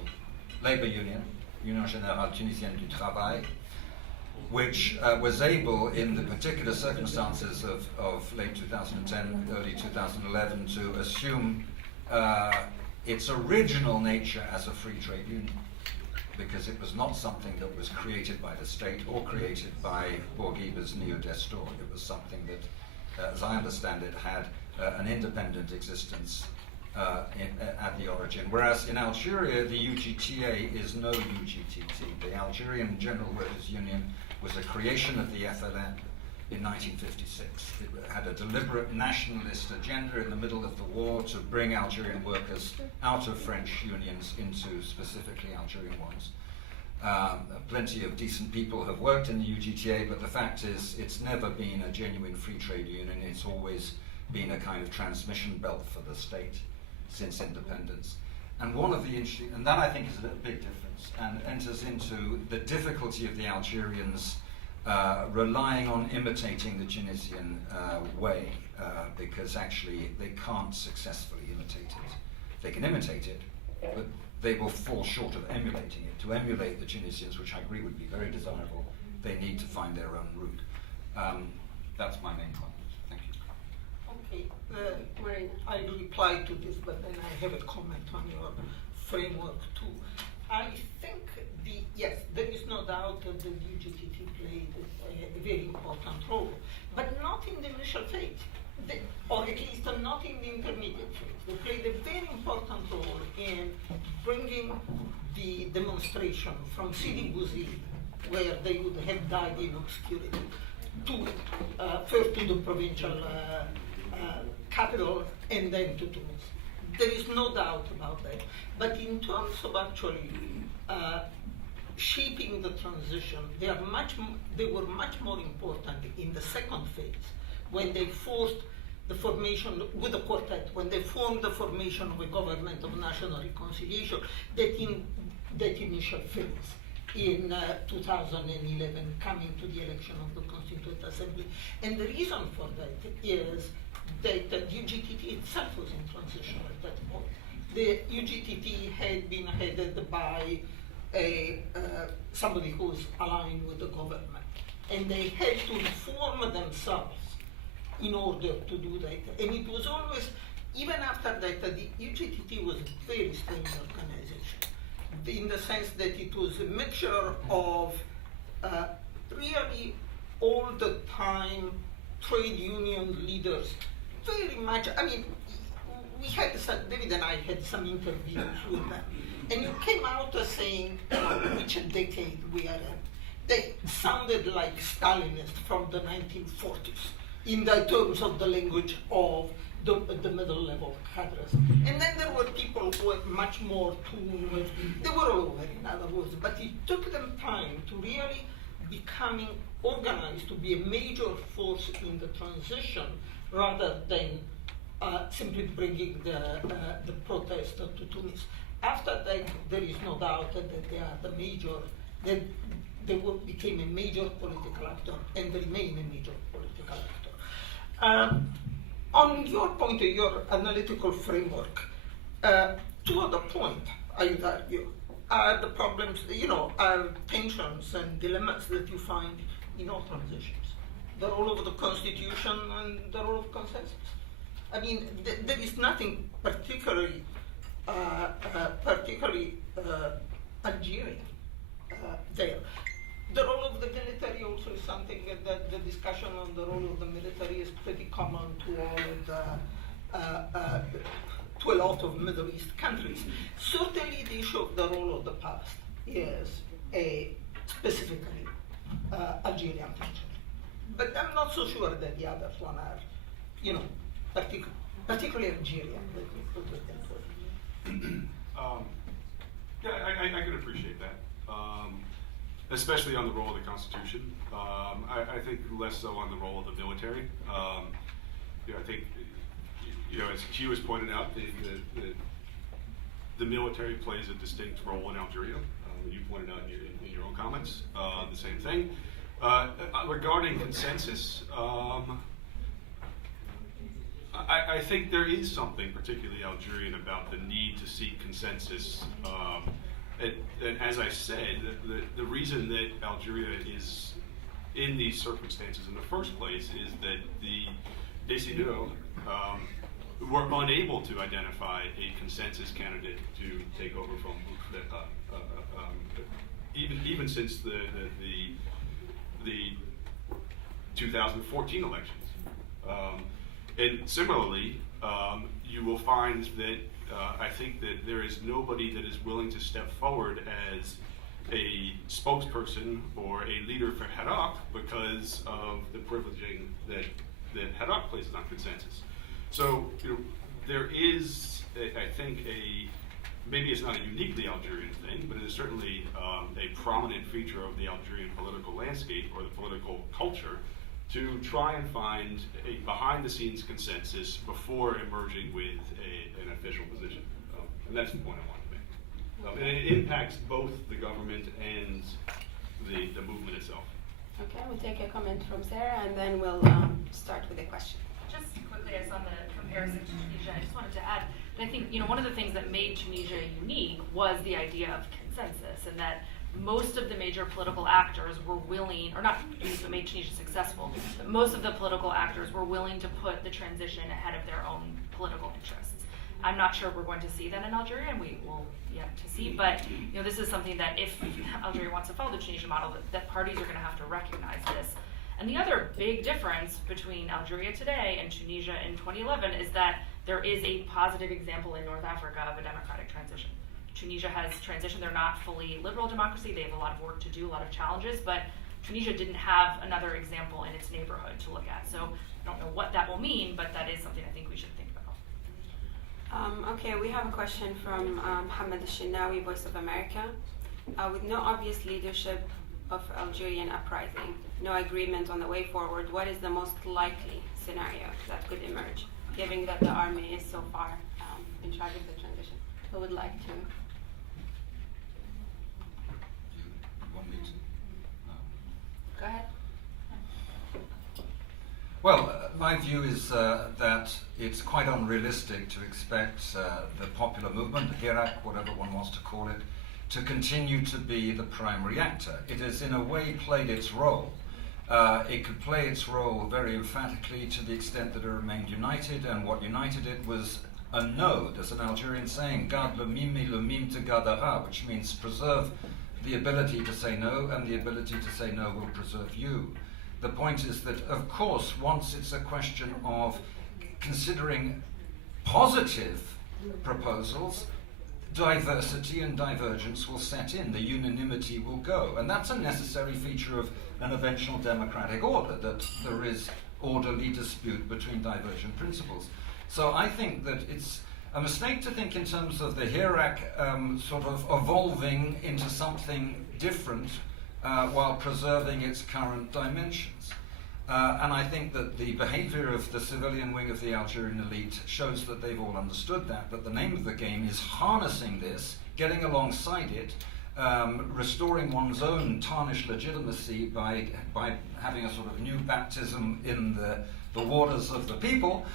Labor Union, Union Générale Tunisienne du Travail, which was able, in the particular circumstances of late 2010, early 2011, to assume its original nature as a free trade union, because it was not something that was created by the state or created by Bourguiba's neo-Destor. It was something that, as I understand it, had an independent existence at the origin. Whereas in Algeria, the UGTA is no UGTT. The Algerian General Workers' Union was a creation of the FLN in 1956. It had a deliberate nationalist agenda in the middle of the war to bring Algerian workers out of French unions into specifically Algerian ones. Plenty of decent people have worked in the UGTA, but the fact is it's never been a genuine free trade union. It's always been a kind of transmission belt for the state since independence. And one of the interesting, and that I think is a big difference, and enters into the difficulty of the Algerians relying on imitating the Tunisian way, because actually they can't successfully imitate it. They can imitate it, but they will fall short of emulating it. To emulate the Tunisians, which I agree would be very desirable, they need to find their own route. That's my main point. Thank you. Okay, I reply to this, but then I have a comment on your framework too. I think yes, there is no doubt that the UGTT played a very important role, but not in the initial phase, or at least not in the intermediate phase. They played a very important role in bringing the demonstration from Sidi Bouzid, where they would have died in obscurity, to first to the provincial capital and then to Tunis. There is no doubt about that. But in terms of actually shaping the transition, they were much more important in the second phase, when they forced the formation with the quartet, when they formed the formation of a government of national reconciliation, that in that initial phase in 2011, coming to the election of the Constituent Assembly. And the reason for that is that the UGTT itself was in transition at that point. The UGTT had been headed by somebody who was aligned with the government, and they had to reform themselves in order to do that. And it was always, even after that, the UGTT was a very strange organization, in the sense that it was a mixture of really all the time trade union leaders, very much, I mean, David and I had some interviews with them, and you came out saying which decade we are in. They sounded like Stalinists from the 1940s in the terms of the language of the middle level cadres. And then there were people who were much more tuned with, they were all over in other words, but it took them time to really becoming organized to be a major force in the transition rather than simply bringing the protest to Tunis. After that, there is no doubt that they are the major, that they became a major political actor and remain a major political actor. On your point, your analytical framework, two other points, I would argue, are the problems, are tensions and dilemmas that you find in all transitions. The role of the constitution and the role of consensus. I mean, there is nothing particularly Algerian there. The role of the military also is something that the discussion on the role of the military is pretty common to all to a lot of Middle East countries. Certainly the issue of the role of the past is a specifically Algerian tension. But I'm not so sure that the others one are, particularly Algerian. Let me put it that way. I could appreciate that. Especially on the role of the Constitution. I think less so on the role of the military. I think, as Hugh has pointed out, the military plays a distinct role in Algeria. You pointed out in your own comments the same thing. Regarding consensus, I think there is something particularly Algerian about the need to seek consensus. And as I said, the reason that Algeria is in these circumstances in the first place is that the décideurs were unable to identify a consensus candidate to take over from Bouteflika, even since the 2014 elections. And similarly, you will find that I think that there is nobody that is willing to step forward as a spokesperson or a leader for Hirak because of the privileging that Hirak places on consensus. So there is, I think, maybe it's not a uniquely Algerian thing, but it is certainly a prominent feature of the Algerian political landscape or the political culture to try and find a behind-the-scenes consensus before emerging with an official position. And that's the point I want to make. And it impacts both the government and the movement itself. Okay, we'll take a comment from Sarah, and then we'll start with a question. Just quickly, I saw the comparison to Tunisia. I just wanted to add that I think one of the things that made Tunisia unique was the idea of consensus, and that most of the major political actors were willing, or not but made Tunisia successful, but most of the political actors were willing to put the transition ahead of their own political interests. I'm not sure we're going to see that in Algeria, and we will yet to see, but this is something that if Algeria wants to follow the Tunisian model, that parties are going to have to recognize this. And the other big difference between Algeria today and Tunisia in 2011 is that there is a positive example in North Africa of a democratic transition. Tunisia has transitioned. They're not fully liberal democracy. They have a lot of work to do, a lot of challenges, but Tunisia didn't have another example in its neighborhood to look at. So I don't know what that will mean, but that is something I think we should think about. Okay, we have a question from Mohammed Al-Shinawi, Voice of America. With no obvious leadership of Algerian uprising, no agreement on the way forward, what is the most likely scenario that could emerge, given that the army is so far in charge of the transition? Who would like to? Go ahead. Well, my view is that it's quite unrealistic to expect the popular movement, Hirak, whatever one wants to call it, to continue to be the primary actor. It has in a way played its role. It could play its role very emphatically to the extent that it remained united, and what united it was a no. There's an Algerian saying, Garde le mime te gardera, which means preserve the ability to say no, and the ability to say no will preserve you. The point is that, of course, once it's a question of considering positive proposals, diversity and divergence will set in, the unanimity will go. And that's a necessary feature of an eventual democratic order, that there is orderly dispute between divergent principles. So I think that it's a mistake to think in terms of the Hirak sort of evolving into something different while preserving its current dimensions. And I think that the behavior of the civilian wing of the Algerian elite shows that they've all understood that the name of the game is harnessing this, getting alongside it, restoring one's own tarnished legitimacy by having a sort of new baptism in the waters of the people,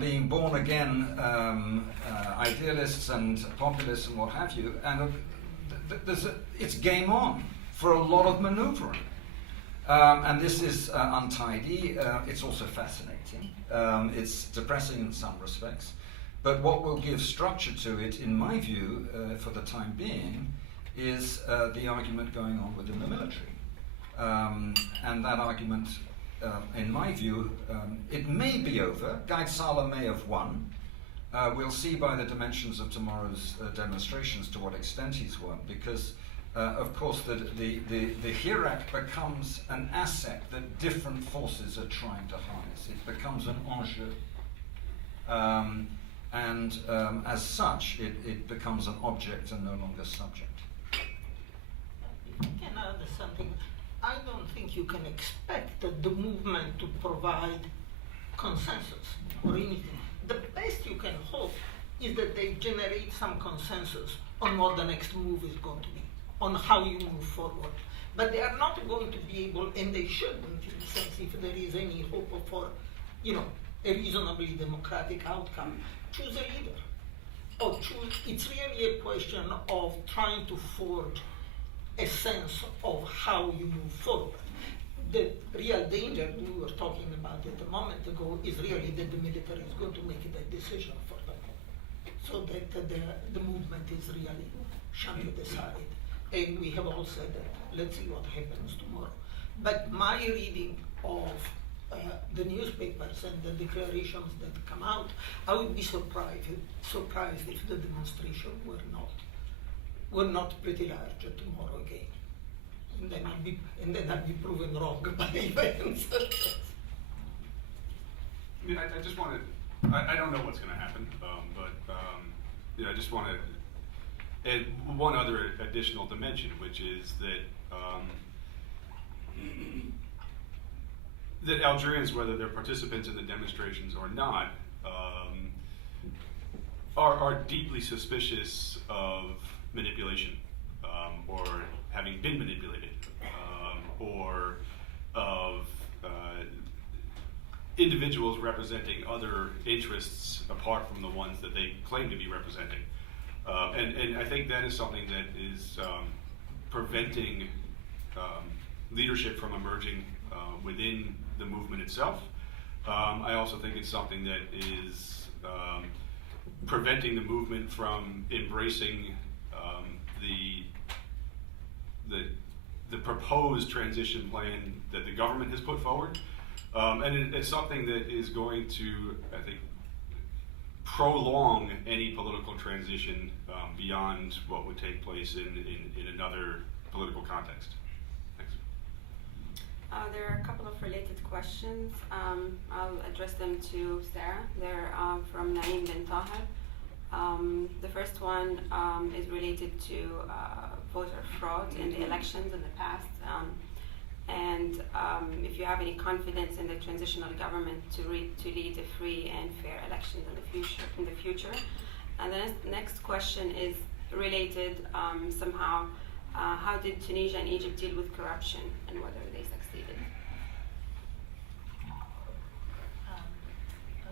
being born again idealists and populists and what have you, and it's game on for a lot of maneuvering. And this is untidy. It's also fascinating. It's depressing in some respects. But what will give structure to it, in my view, for the time being, is the argument going on within the military. And that argument, in my view, it may be over. Guy Salah may have won. We'll see by the dimensions of tomorrow's demonstrations to what extent he's won, because of course, the Hirak becomes an asset that different forces are trying to harness. It becomes an enjeu. And as such, it becomes an object and no longer subject. If I can add something, I don't think you can expect the movement to provide consensus or anything. The best you can hope is that they generate some consensus on what the next move is going to be, on how you move forward. But they are not going to be able, and they shouldn't, in a sense, if there is any hope for, a reasonably democratic outcome, choose a leader. Or it's really a question of trying to forge a sense of how you move forward. The real danger we were talking about it a moment ago is really that the military is going to make that decision for them, so that the movement is really shunted aside. And we have all said that, let's see what happens tomorrow. But my reading of the newspapers and the declarations that come out, I would be surprised if the demonstration were not pretty large tomorrow again. And then I'd be proven wrong by events. I just want to, I don't know what's going to happen, but I just want to add one other additional dimension, which is that that Algerians, whether they're participants in the demonstrations or not, are deeply suspicious of manipulation, or having been manipulated, or of individuals representing other interests apart from the ones that they claim to be representing. And I think that is something that is preventing leadership from emerging within the movement itself. I also think it's something that is preventing the movement from embracing the proposed transition plan that the government has put forward. And it's something that is going to, I think, prolong any political transition beyond what would take place in another political context. Thanks. There are a couple of related questions. I'll address them to Sarah. They're from Naeem bin Tahir. The first one is related to voter fraud in the elections in the past, and if you have any confidence in the transitional government to lead a free and fair elections in the future. And the next question is related somehow. How did Tunisia and Egypt deal with corruption, and whether they succeeded?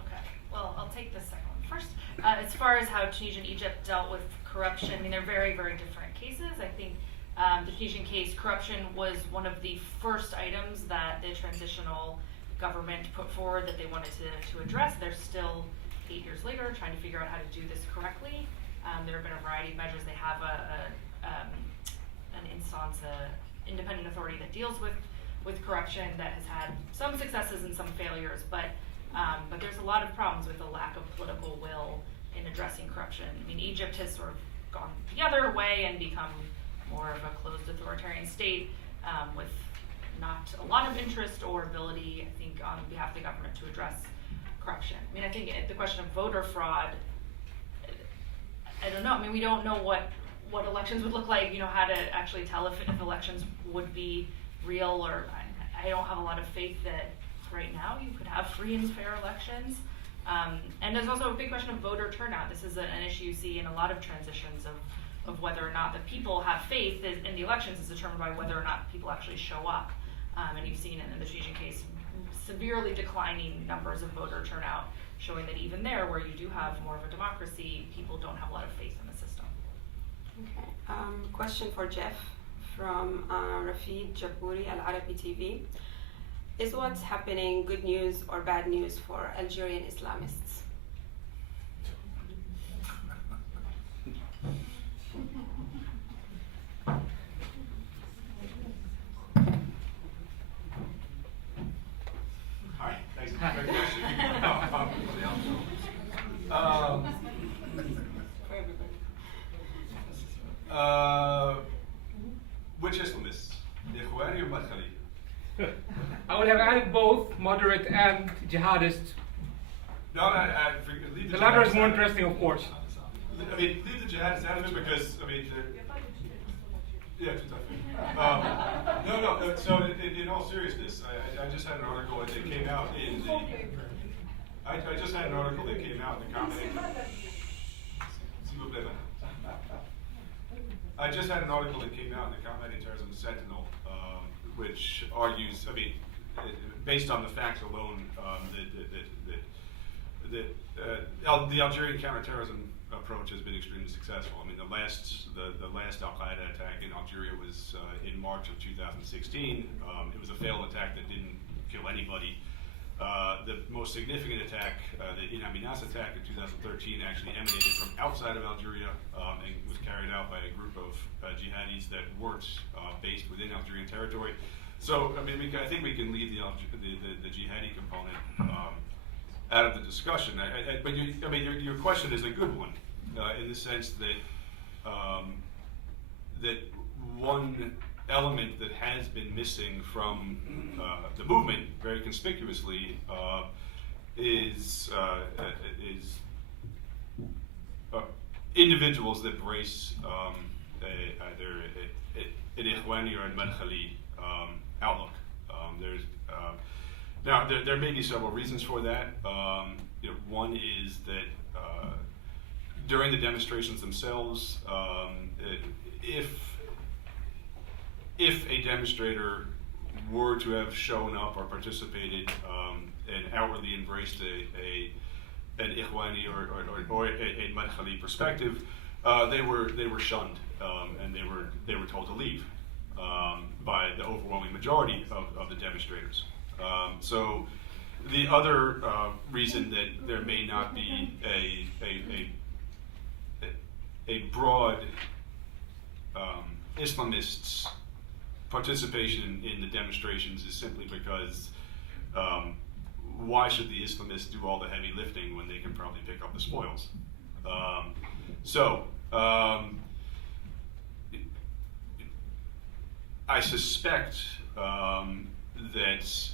Okay, well, I'll take the second one first. As far as how Tunisia and Egypt dealt with corruption, I mean, they're very, very different cases. I think the Tunisian case, corruption was one of the first items that the transitional government put forward that they wanted to address. They're still 8 years later trying to figure out how to do this correctly. There have been a variety of measures. They have an instance, independent authority that deals with corruption that has had some successes and some failures, but But there's a lot of problems with the lack of political will in addressing corruption. I mean, Egypt has sort of gone the other way and become more of a closed authoritarian state with not a lot of interest or ability, I think, on behalf of the government to address corruption. I mean, I think the question of voter fraud, I don't know. I mean, we don't know what elections would look like, how to actually tell if elections would be real, or I don't have a lot of faith that right now you could have free and fair elections. And there's also a big question of voter turnout. This is an issue you see in a lot of transitions of whether or not the people have faith in the elections is determined by whether or not people actually show up. And you've seen in the Tunisian case severely declining numbers of voter turnout, showing that even there, where you do have more of a democracy, people don't have a lot of faith in the system. Okay. Question for Geoff from Rafid Jabouri, Al Arabi TV. Is what's happening good news or bad news for Algerian Islamists? Hi, thanks for the question. Which Islamists? The Ikhwani or Madkhali? I would have added both moderate and jihadist. No, I leave The latter is more jihadists out. interesting, of course. I mean, leave the jihadists out of it because, I mean, yeah, too tough. No. So, in all seriousness, I just had an article that came out in the. I just had an article that came out in the commenting. I just had an article that came out in the Combating Terrorism Sentinel, which argues, I mean, based on the facts alone, that the Algerian counterterrorism approach has been extremely successful. I mean, the last Al Qaeda attack in Algeria was in March of 2016. It was a failed attack that didn't kill anybody. The most significant attack, the In Amenas attack in 2013, actually emanated from outside of Algeria and was carried out by a group of jihadis that weren't based within Algerian territory. So, I mean, I think we can leave the jihadi component out of the discussion. But your question is a good one in the sense that that one element that has been missing from the movement very conspicuously is individuals that brace either an Ikhwani or a Madkhali outlook. Now there may be several reasons for that. One is that during the demonstrations themselves, if a demonstrator were to have shown up or participated and outwardly embraced an Ikhwani or a Madkhali perspective, they were shunned and they were told to leave by the overwhelming majority of the demonstrators. So the other reason that there may not be a broad Islamists participation in the demonstrations is simply because why should the Islamists do all the heavy lifting when they can probably pick up the spoils? I suspect that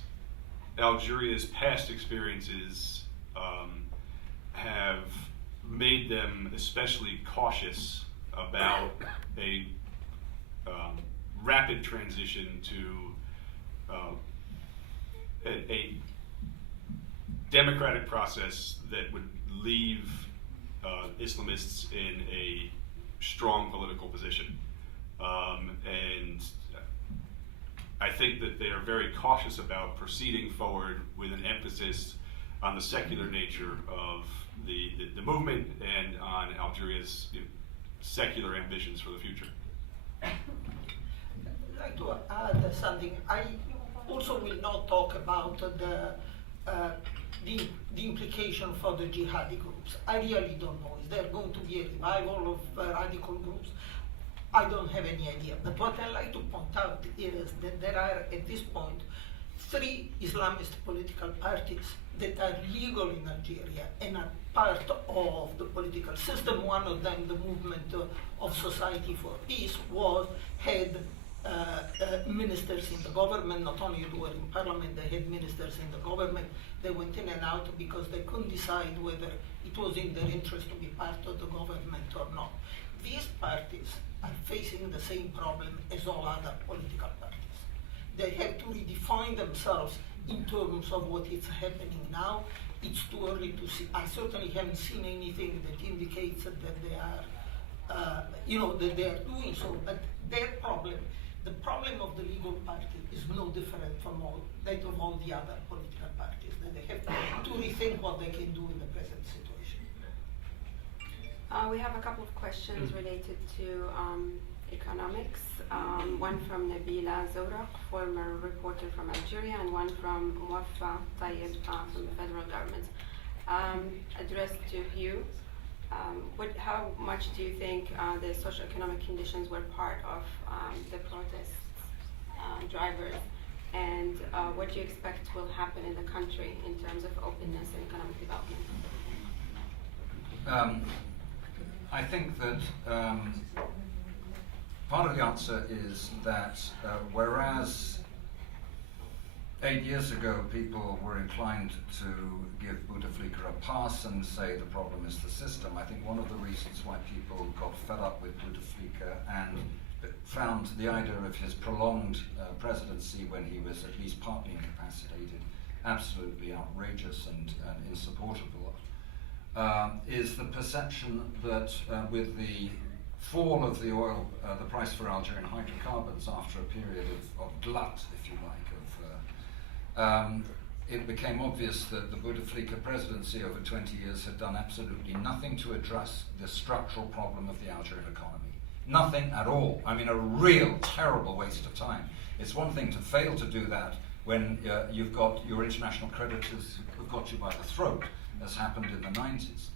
Algeria's past experiences have made them especially cautious about a rapid transition to a democratic process that would leave Islamists in a strong political position. And I think that they are very cautious about proceeding forward with an emphasis on the secular nature of the movement and on Algeria's secular ambitions for the future. I'd like to add something. I also will not talk about the implication for the jihadi groups. I really don't know. Is there going to be a revival of radical groups? I don't have any idea. But what I like to point out is that there are, at this point, 3 Islamist political parties that are legal in Algeria and are part of the political system. One of them, the Movement of Society for Peace, had ministers in the government. Not only they were in parliament, they had ministers in the government. They went in and out because they couldn't decide whether it was in their interest to be part of the government or not. These parties are facing the same problem as all other political parties. They have to redefine themselves in terms of what is happening now. It's too early to see. I certainly haven't seen anything that indicates that they are, that they are doing so. But their problem, the problem of the legal party, is no different from that of all the other political parties. That they have to rethink what they can do in the present situation. We have a couple of questions related to economics. One from Nabila Zorak, former reporter from Algeria, and one from Muwaffa Tayyib from the federal government. Addressed to Hugh, how much do you think the socioeconomic conditions were part of the protests drivers, and what do you expect will happen in the country in terms of openness and economic development? I think that part of the answer is that whereas 8 years ago people were inclined to give Bouteflika a pass and say the problem is the system, I think one of the reasons why people got fed up with Bouteflika and found the idea of his prolonged presidency, when he was at least partly incapacitated, absolutely outrageous and insupportable, is the perception that with the fall of the oil, the price for Algerian hydrocarbons after a period of glut, if you like, it became obvious that the Bouteflika presidency over 20 years had done absolutely nothing to address the structural problem of the Algerian economy. Nothing at all. I mean, a real terrible waste of time. It's one thing to fail to do that when you've got your international creditors who've got you by the throat, as happened in the 90s.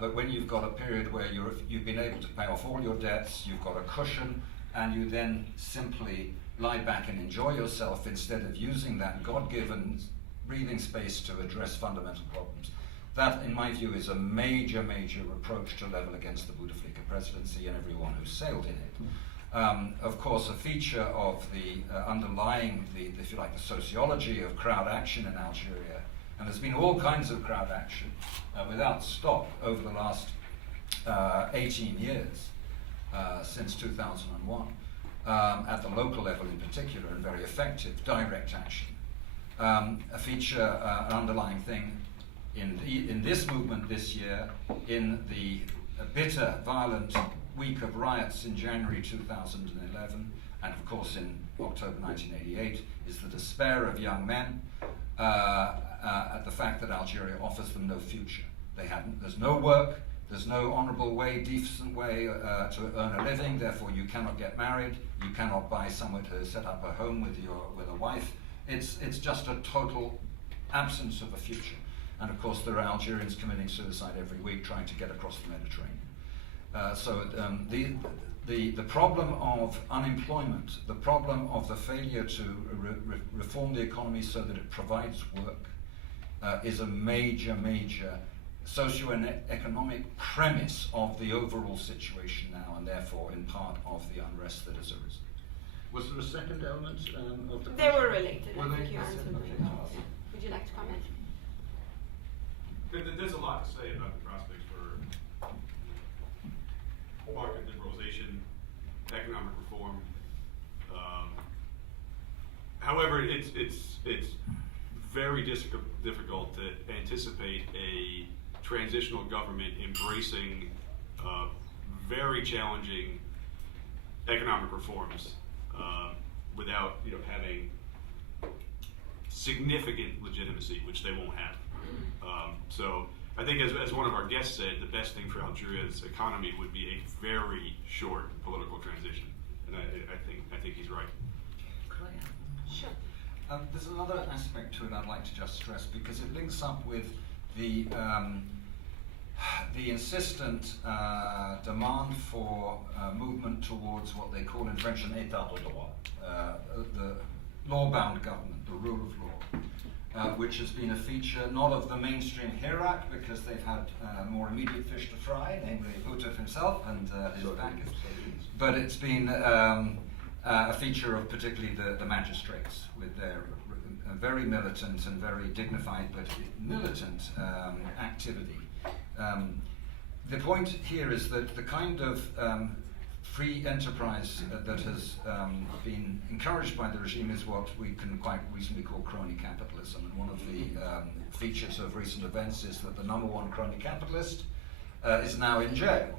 But when you've got a period where you've been able to pay off all your debts, you've got a cushion, and you then simply lie back and enjoy yourself instead of using that God-given breathing space to address fundamental problems. That, in my view, is a major, major reproach to level against the Bouteflika presidency and everyone who sailed in it. Of course, a feature of the underlying, if you like, the sociology of crowd action in Algeria, and there's been all kinds of crowd action without stop over the last 18 years, since 2001, at the local level in particular, and very effective direct action. A feature, an underlying thing in this movement this year, in the bitter, violent week of riots in January 2011, and of course in October 1988, is the despair of young men at the fact that Algeria offers them no future. There's no work, there's no honourable way, decent way to earn a living, therefore you cannot get married, you cannot buy somewhere to set up a home with a wife. It's just a total absence of a future. And of course there are Algerians committing suicide every week trying to get across the Mediterranean. The problem of unemployment, the problem of the failure to reform the economy so that it provides work is a major, major socio-economic premise of the overall situation now, and therefore in part of the unrest that has arisen. Was there a second element of the They were related. Were I think they? you answered them. Yeah. Would you like to comment? There's a lot to say about the prospects for market liberalization, economic reform. However, it's very difficult to anticipate a transitional government embracing very challenging economic reforms without having significant legitimacy, which they won't have. So I think, as one of our guests said, the best thing for Algeria's economy would be a very short political transition, and I think he's right. Sure. There's another aspect to it I'd like to just stress, because it links up with the insistent demand for movement towards what they call in French an état de droit, the law-bound government, the rule of law, which has been a feature not of the mainstream Hirak, because they've had more immediate fish to fry, namely Hutef himself and his backers, but it's been a feature of particularly the magistrates with their very militant and very dignified but militant activity. The point here is that the kind of free enterprise that has been encouraged by the regime is what we can quite reasonably call crony capitalism. And one of the features of recent events is that the number one crony capitalist is now in jail,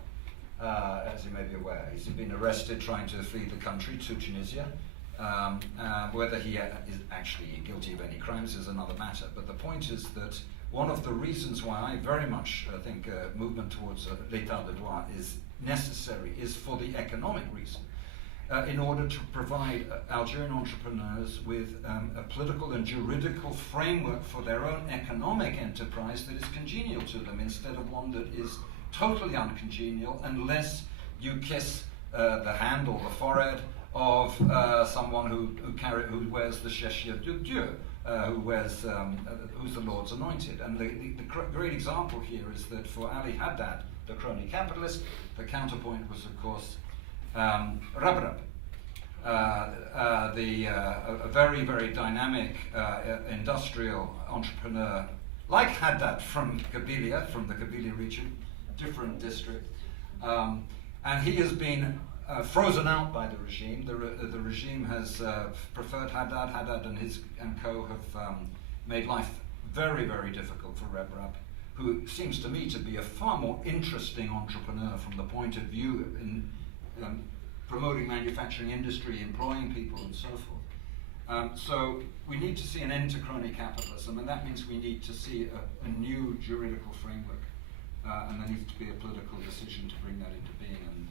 as you may be aware. He's been arrested trying to flee the country to Tunisia. Whether he is actually guilty of any crimes is another matter. But the point is that one of the reasons why I very much think a movement towards l'état de droit is necessary is for the economic reason, in order to provide Algerian entrepreneurs with a political and juridical framework for their own economic enterprise that is congenial to them, instead of one that is totally uncongenial unless you kiss the hand or the forehead of someone who wears the cheshire de Dieu, who's the Lord's anointed. And the great example here is that for Ali Haddad, the crony capitalist, the counterpoint was, of course, Rabrab, a very, very dynamic industrial entrepreneur, like Haddad from Kabylia, from the Kabylia region, different district. And he has been frozen out by the regime. The regime has preferred Haddad. Haddad and co have made life very, very difficult for Rabrab, who seems to me to be a far more interesting entrepreneur from the point of view in promoting manufacturing industry, employing people, and so forth. So we need to see an end to crony capitalism, and that means we need to see a new juridical framework, and there needs to be a political decision to bring that into being.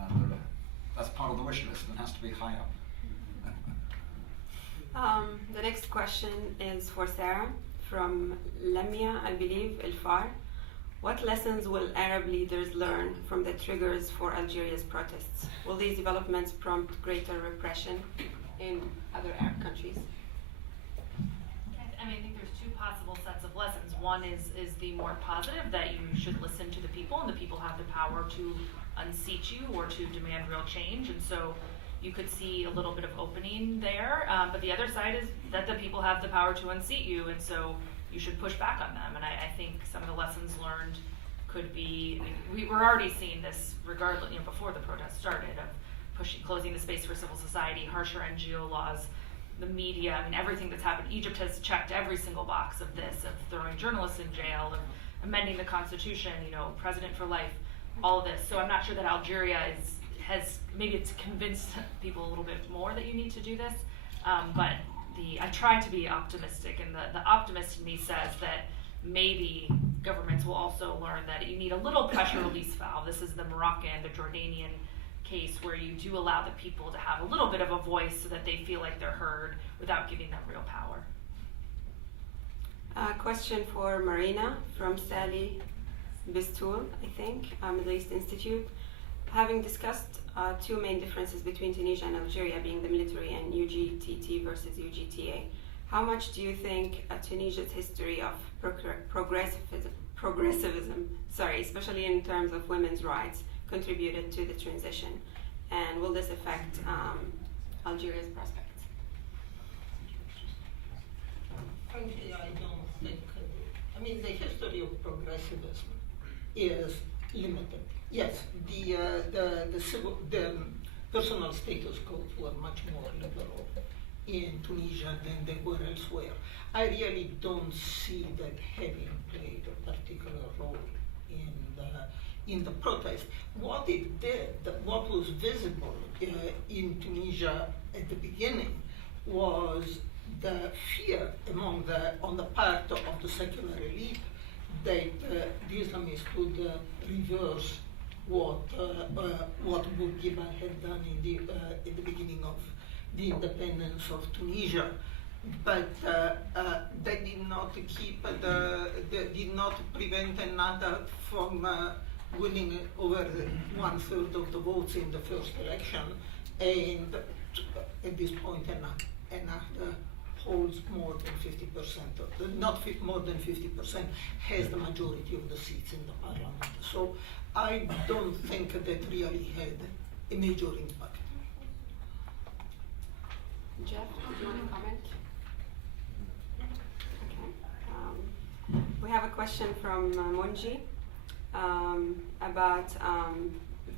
And that's part of the wish list, and has to be high up. The next question is for Sarah from Lamia, I believe, El Far. What lessons will Arab leaders learn from the triggers for Algeria's protests? Will these developments prompt greater repression in other Arab countries? I think there's two possible sets of lessons. One is the more positive, that you should listen to the people, and the people have the power to unseat you or to demand real change. And so you could see a little bit of opening there. But the other side is that the people have the power to unseat you, and so you should push back on them. And I think some of the lessons learned could be, we were already seeing this regardless, before the protests started, of closing the space for civil society, harsher NGO laws, the media, everything that's happened. Egypt has checked every single box of this, of throwing journalists in jail, of amending the constitution, president for life, all of this. So I'm not sure that Algeria has maybe it's convinced people a little bit more that you need to do this, but I try to be optimistic, and the optimist in me says that maybe governments will also learn that you need a little pressure release valve. This is the Moroccan, the Jordanian case, where you do allow the people to have a little bit of a voice so that they feel like they're heard without giving them real power. A question for Marina from Sally Bistoul, I think, Middle East Institute. Having discussed two main differences between Tunisia and Algeria, being the military and UGTT versus UGTA, how much do you think Tunisia's history of progressivism, especially in terms of women's rights, contributed to the transition, and will this affect Algeria's prospects? Frankly, I don't think. The history of progressivism is limited. Yes, the personal status codes were much more liberal in Tunisia than they were elsewhere. I really don't see that having played a particular role in the protest. What it did, what was visible in Tunisia at the beginning, was the fear on the part of the secular elite that the Islamists could reverse what Bourguiba had done at the beginning of the independence of Tunisia. But that did not did not prevent Ennahda from winning over 1/3 of the votes in the first election, and at this point Ennahda holds more than 50% of the, not more than 50%, has the majority of the seats in the parliament. So I don't think that really had a major impact. Geoff, do you want to comment? Okay. We have a question from Munji about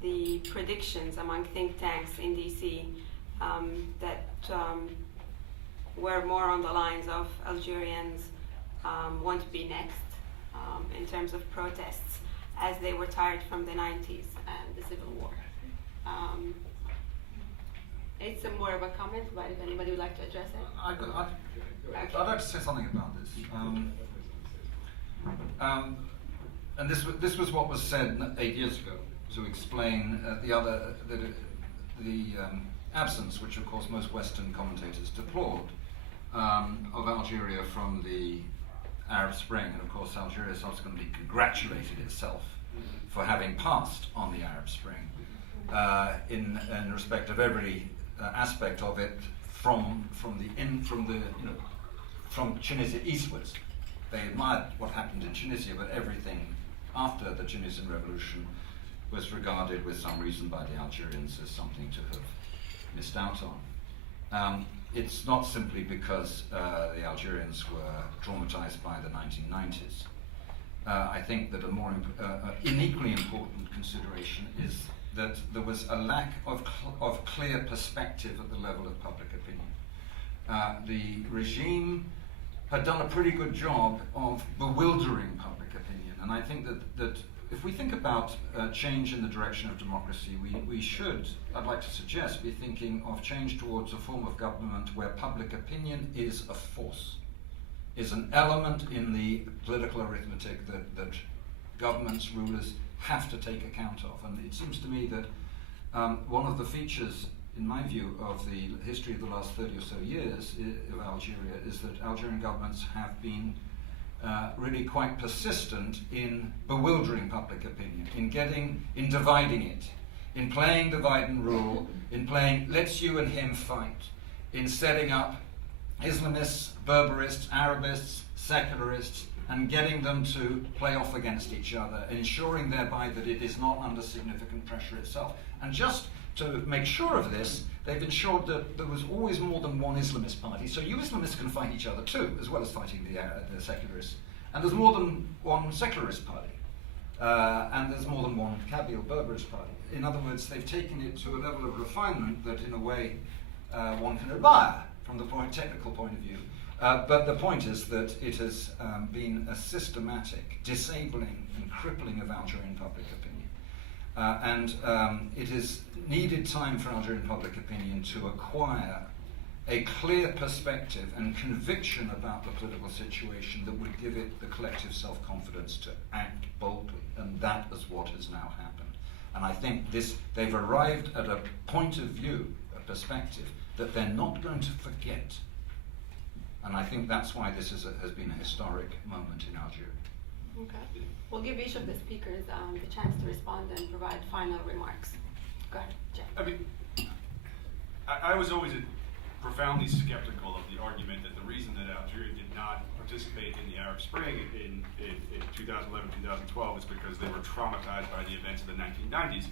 the predictions among think tanks in DC that were more on the lines of Algerians want to be next in terms of protests, as they were tired from the 90s and the civil war. It's more of a comment, but if anybody would like to address it. I'd like to say something about this. And this was what was said 8 years ago to explain the absence, which of course most Western commentators deplored, of Algeria from the Arab Spring. And of course Algeria subsequently congratulated itself for having passed on the Arab Spring in respect of every aspect of it from Tunisia eastwards. They admired what happened in Tunisia, but everything after the Tunisian revolution was regarded with some reason by the Algerians as something to have missed out on. It's not simply because the Algerians were traumatized by the 1990s. I think that an equally important consideration is that there was a lack of clear perspective at the level of public opinion. The regime had done a pretty good job of bewildering public opinion, and I think that if we think about change in the direction of democracy, we should, I'd like to suggest, be thinking of change towards a form of government where public opinion is a force, is an element in the political arithmetic that governments, rulers have to take account of. And it seems to me that one of the features, in my view, of the history of the last 30 or so years of Algeria is that Algerian governments have been really quite persistent in bewildering public opinion, in dividing it, in playing divide and rule, in playing let's you and him fight, in setting up Islamists, Berberists, Arabists, secularists, and getting them to play off against each other, ensuring thereby that it is not under significant pressure itself. And just to make sure of this, they've ensured that there was always more than one Islamist party. So you Islamists can fight each other too, as well as fighting the secularists. And there's more than one secularist party. And there's more than one Kabyle Berberist party. In other words, they've taken it to a level of refinement that in a way one can admire from the technical point of view. But the point is that it has been a systematic disabling and crippling of Algerian public opinion. And it has needed time for Algerian public opinion to acquire a clear perspective and conviction about the political situation that would give it the collective self-confidence to act boldly. And that is what has now happened. And I think they've arrived at a point of view, a perspective, that they're not going to forget. And I think that's why this has been a historic moment in Algeria. Okay. We'll give each of the speakers the chance to respond and provide final remarks. Go ahead, Geoff. I mean, I was always profoundly skeptical of the argument that the reason that Algeria did not participate in the Arab Spring in 2011, 2012 is because they were traumatized by the events of the 1990s.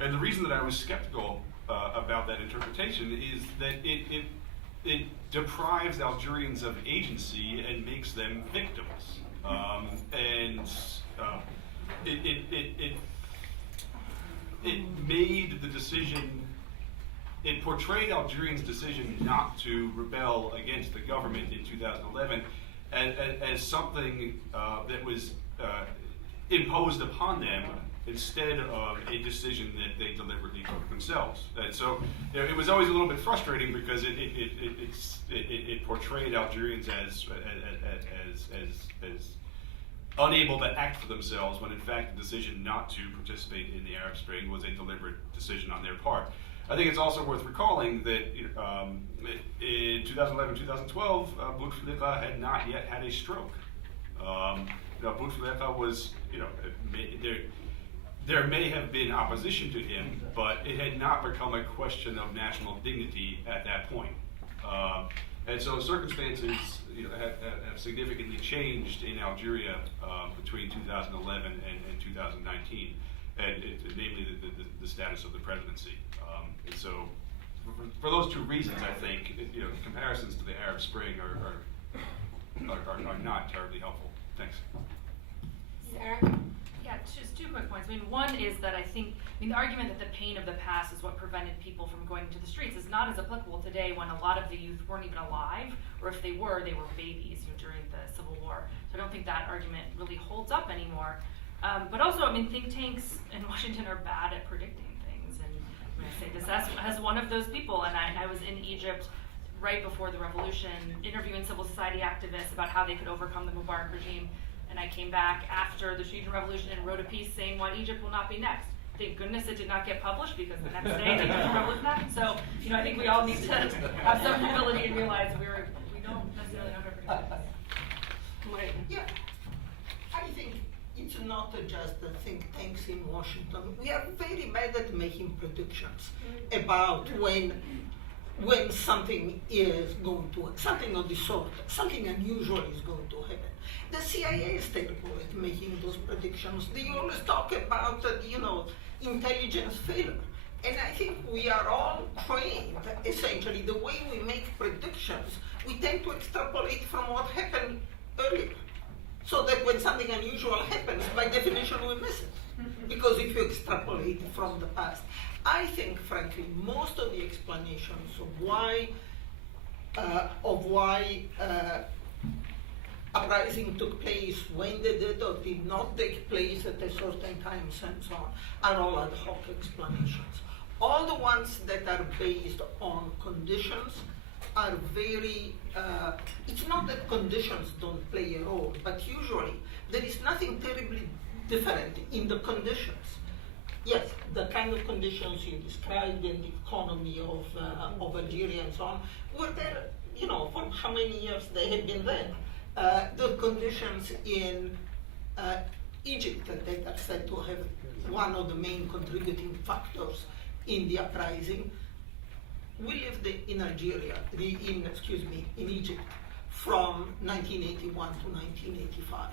And the reason that I was skeptical about that interpretation is that it deprives Algerians of agency and makes them victims. It made the decision, it portrayed Algerians' decision not to rebel against the government in 2011 as something that was imposed upon them instead of a decision that they deliberately took themselves. And so it was always a little bit frustrating because it portrayed Algerians as unable to act for themselves, when in fact the decision not to participate in the Arab Spring was a deliberate decision on their part. I think it's also worth recalling that in 2011-2012, Bouteflika had not yet had a stroke. Bouteflika was, there may have been opposition to him, but it had not become a question of national dignity at that point. And so circumstances have significantly changed in Algeria between 2011 and 2019, and namely the status of the presidency. And so for those two reasons, I think comparisons to the Arab Spring are not terribly helpful. Thanks. Sarah? Yeah, just two quick points. I mean, one is that the argument that the pain of the past is what prevented people from going into the streets is not as applicable today when a lot of the youth weren't even alive, or if they were babies during the Civil War. So I don't think that argument really holds up anymore. But also, think tanks in Washington are bad at predicting things. And I'm going to say this as one of those people, and I was in Egypt right before the revolution, interviewing civil society activists about how they could overcome the Mubarak regime. And I came back after the Tunisian Revolution and wrote a piece saying why Egypt will not be next. Thank goodness it did not get published, because the next day the Tunisian Revolution happened. So, I think we all need to have some humility and realize we don't necessarily know how to predict this. Yeah, I think it's not just the think tanks in Washington. We are very bad at making predictions about when something is going to, something of the sort, something unusual is going to happen. The CIA is terrible at making those predictions. They always talk about, intelligence failure. And I think we are all trained, essentially, the way we make predictions, we tend to extrapolate from what happened earlier. So that when something unusual happens, by definition, we miss it. Because if you extrapolate from the past, I think, frankly, most of the explanations of why uprising took place, when they did or did not take place at a certain time, and so on, are all ad hoc explanations. All the ones that are based on conditions are very, it's not that conditions don't play a role, but usually there is nothing terribly different in the conditions. Yes, the kind of conditions you described in the economy of Algeria and so on were there, for how many years they had been there. The conditions in Egypt that are said to have one of the main contributing factors in the uprising. We lived in in Egypt from 1981 to 1985.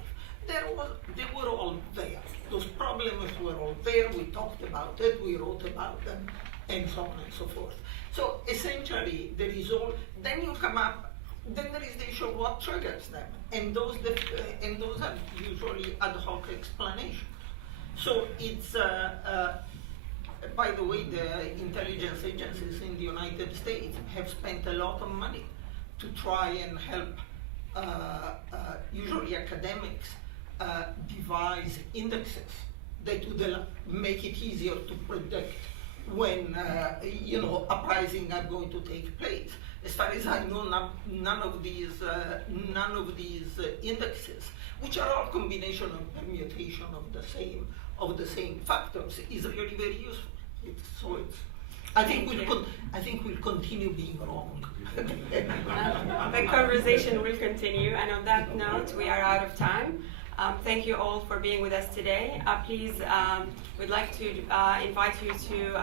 They were all there. Those problems were all there. We talked about it. We wrote about them, and so on and so forth. So essentially, there is all. Then you come up. Then there is the issue of what triggers them, and those are usually ad hoc explanations. So it's. By the way, the intelligence agencies in the United States have spent a lot of money to try and help, usually academics, devise indexes that would make it easier to predict when uprisings are going to take place. As far as I know, none of these indexes, which are all combination of permutation of the same factors, is really very useful. I think we'll continue being wrong. The conversation will continue, and on that note, we are out of time. Thank you all for being with us today. Please, we'd like to invite you to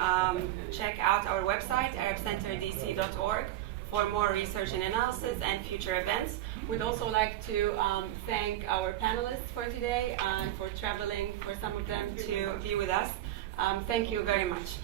check out our website, arabcenterdc.org, for more research and analysis and future events. We'd also like to thank our panelists for today and for traveling, for some of them, to be with us. Thank you very much.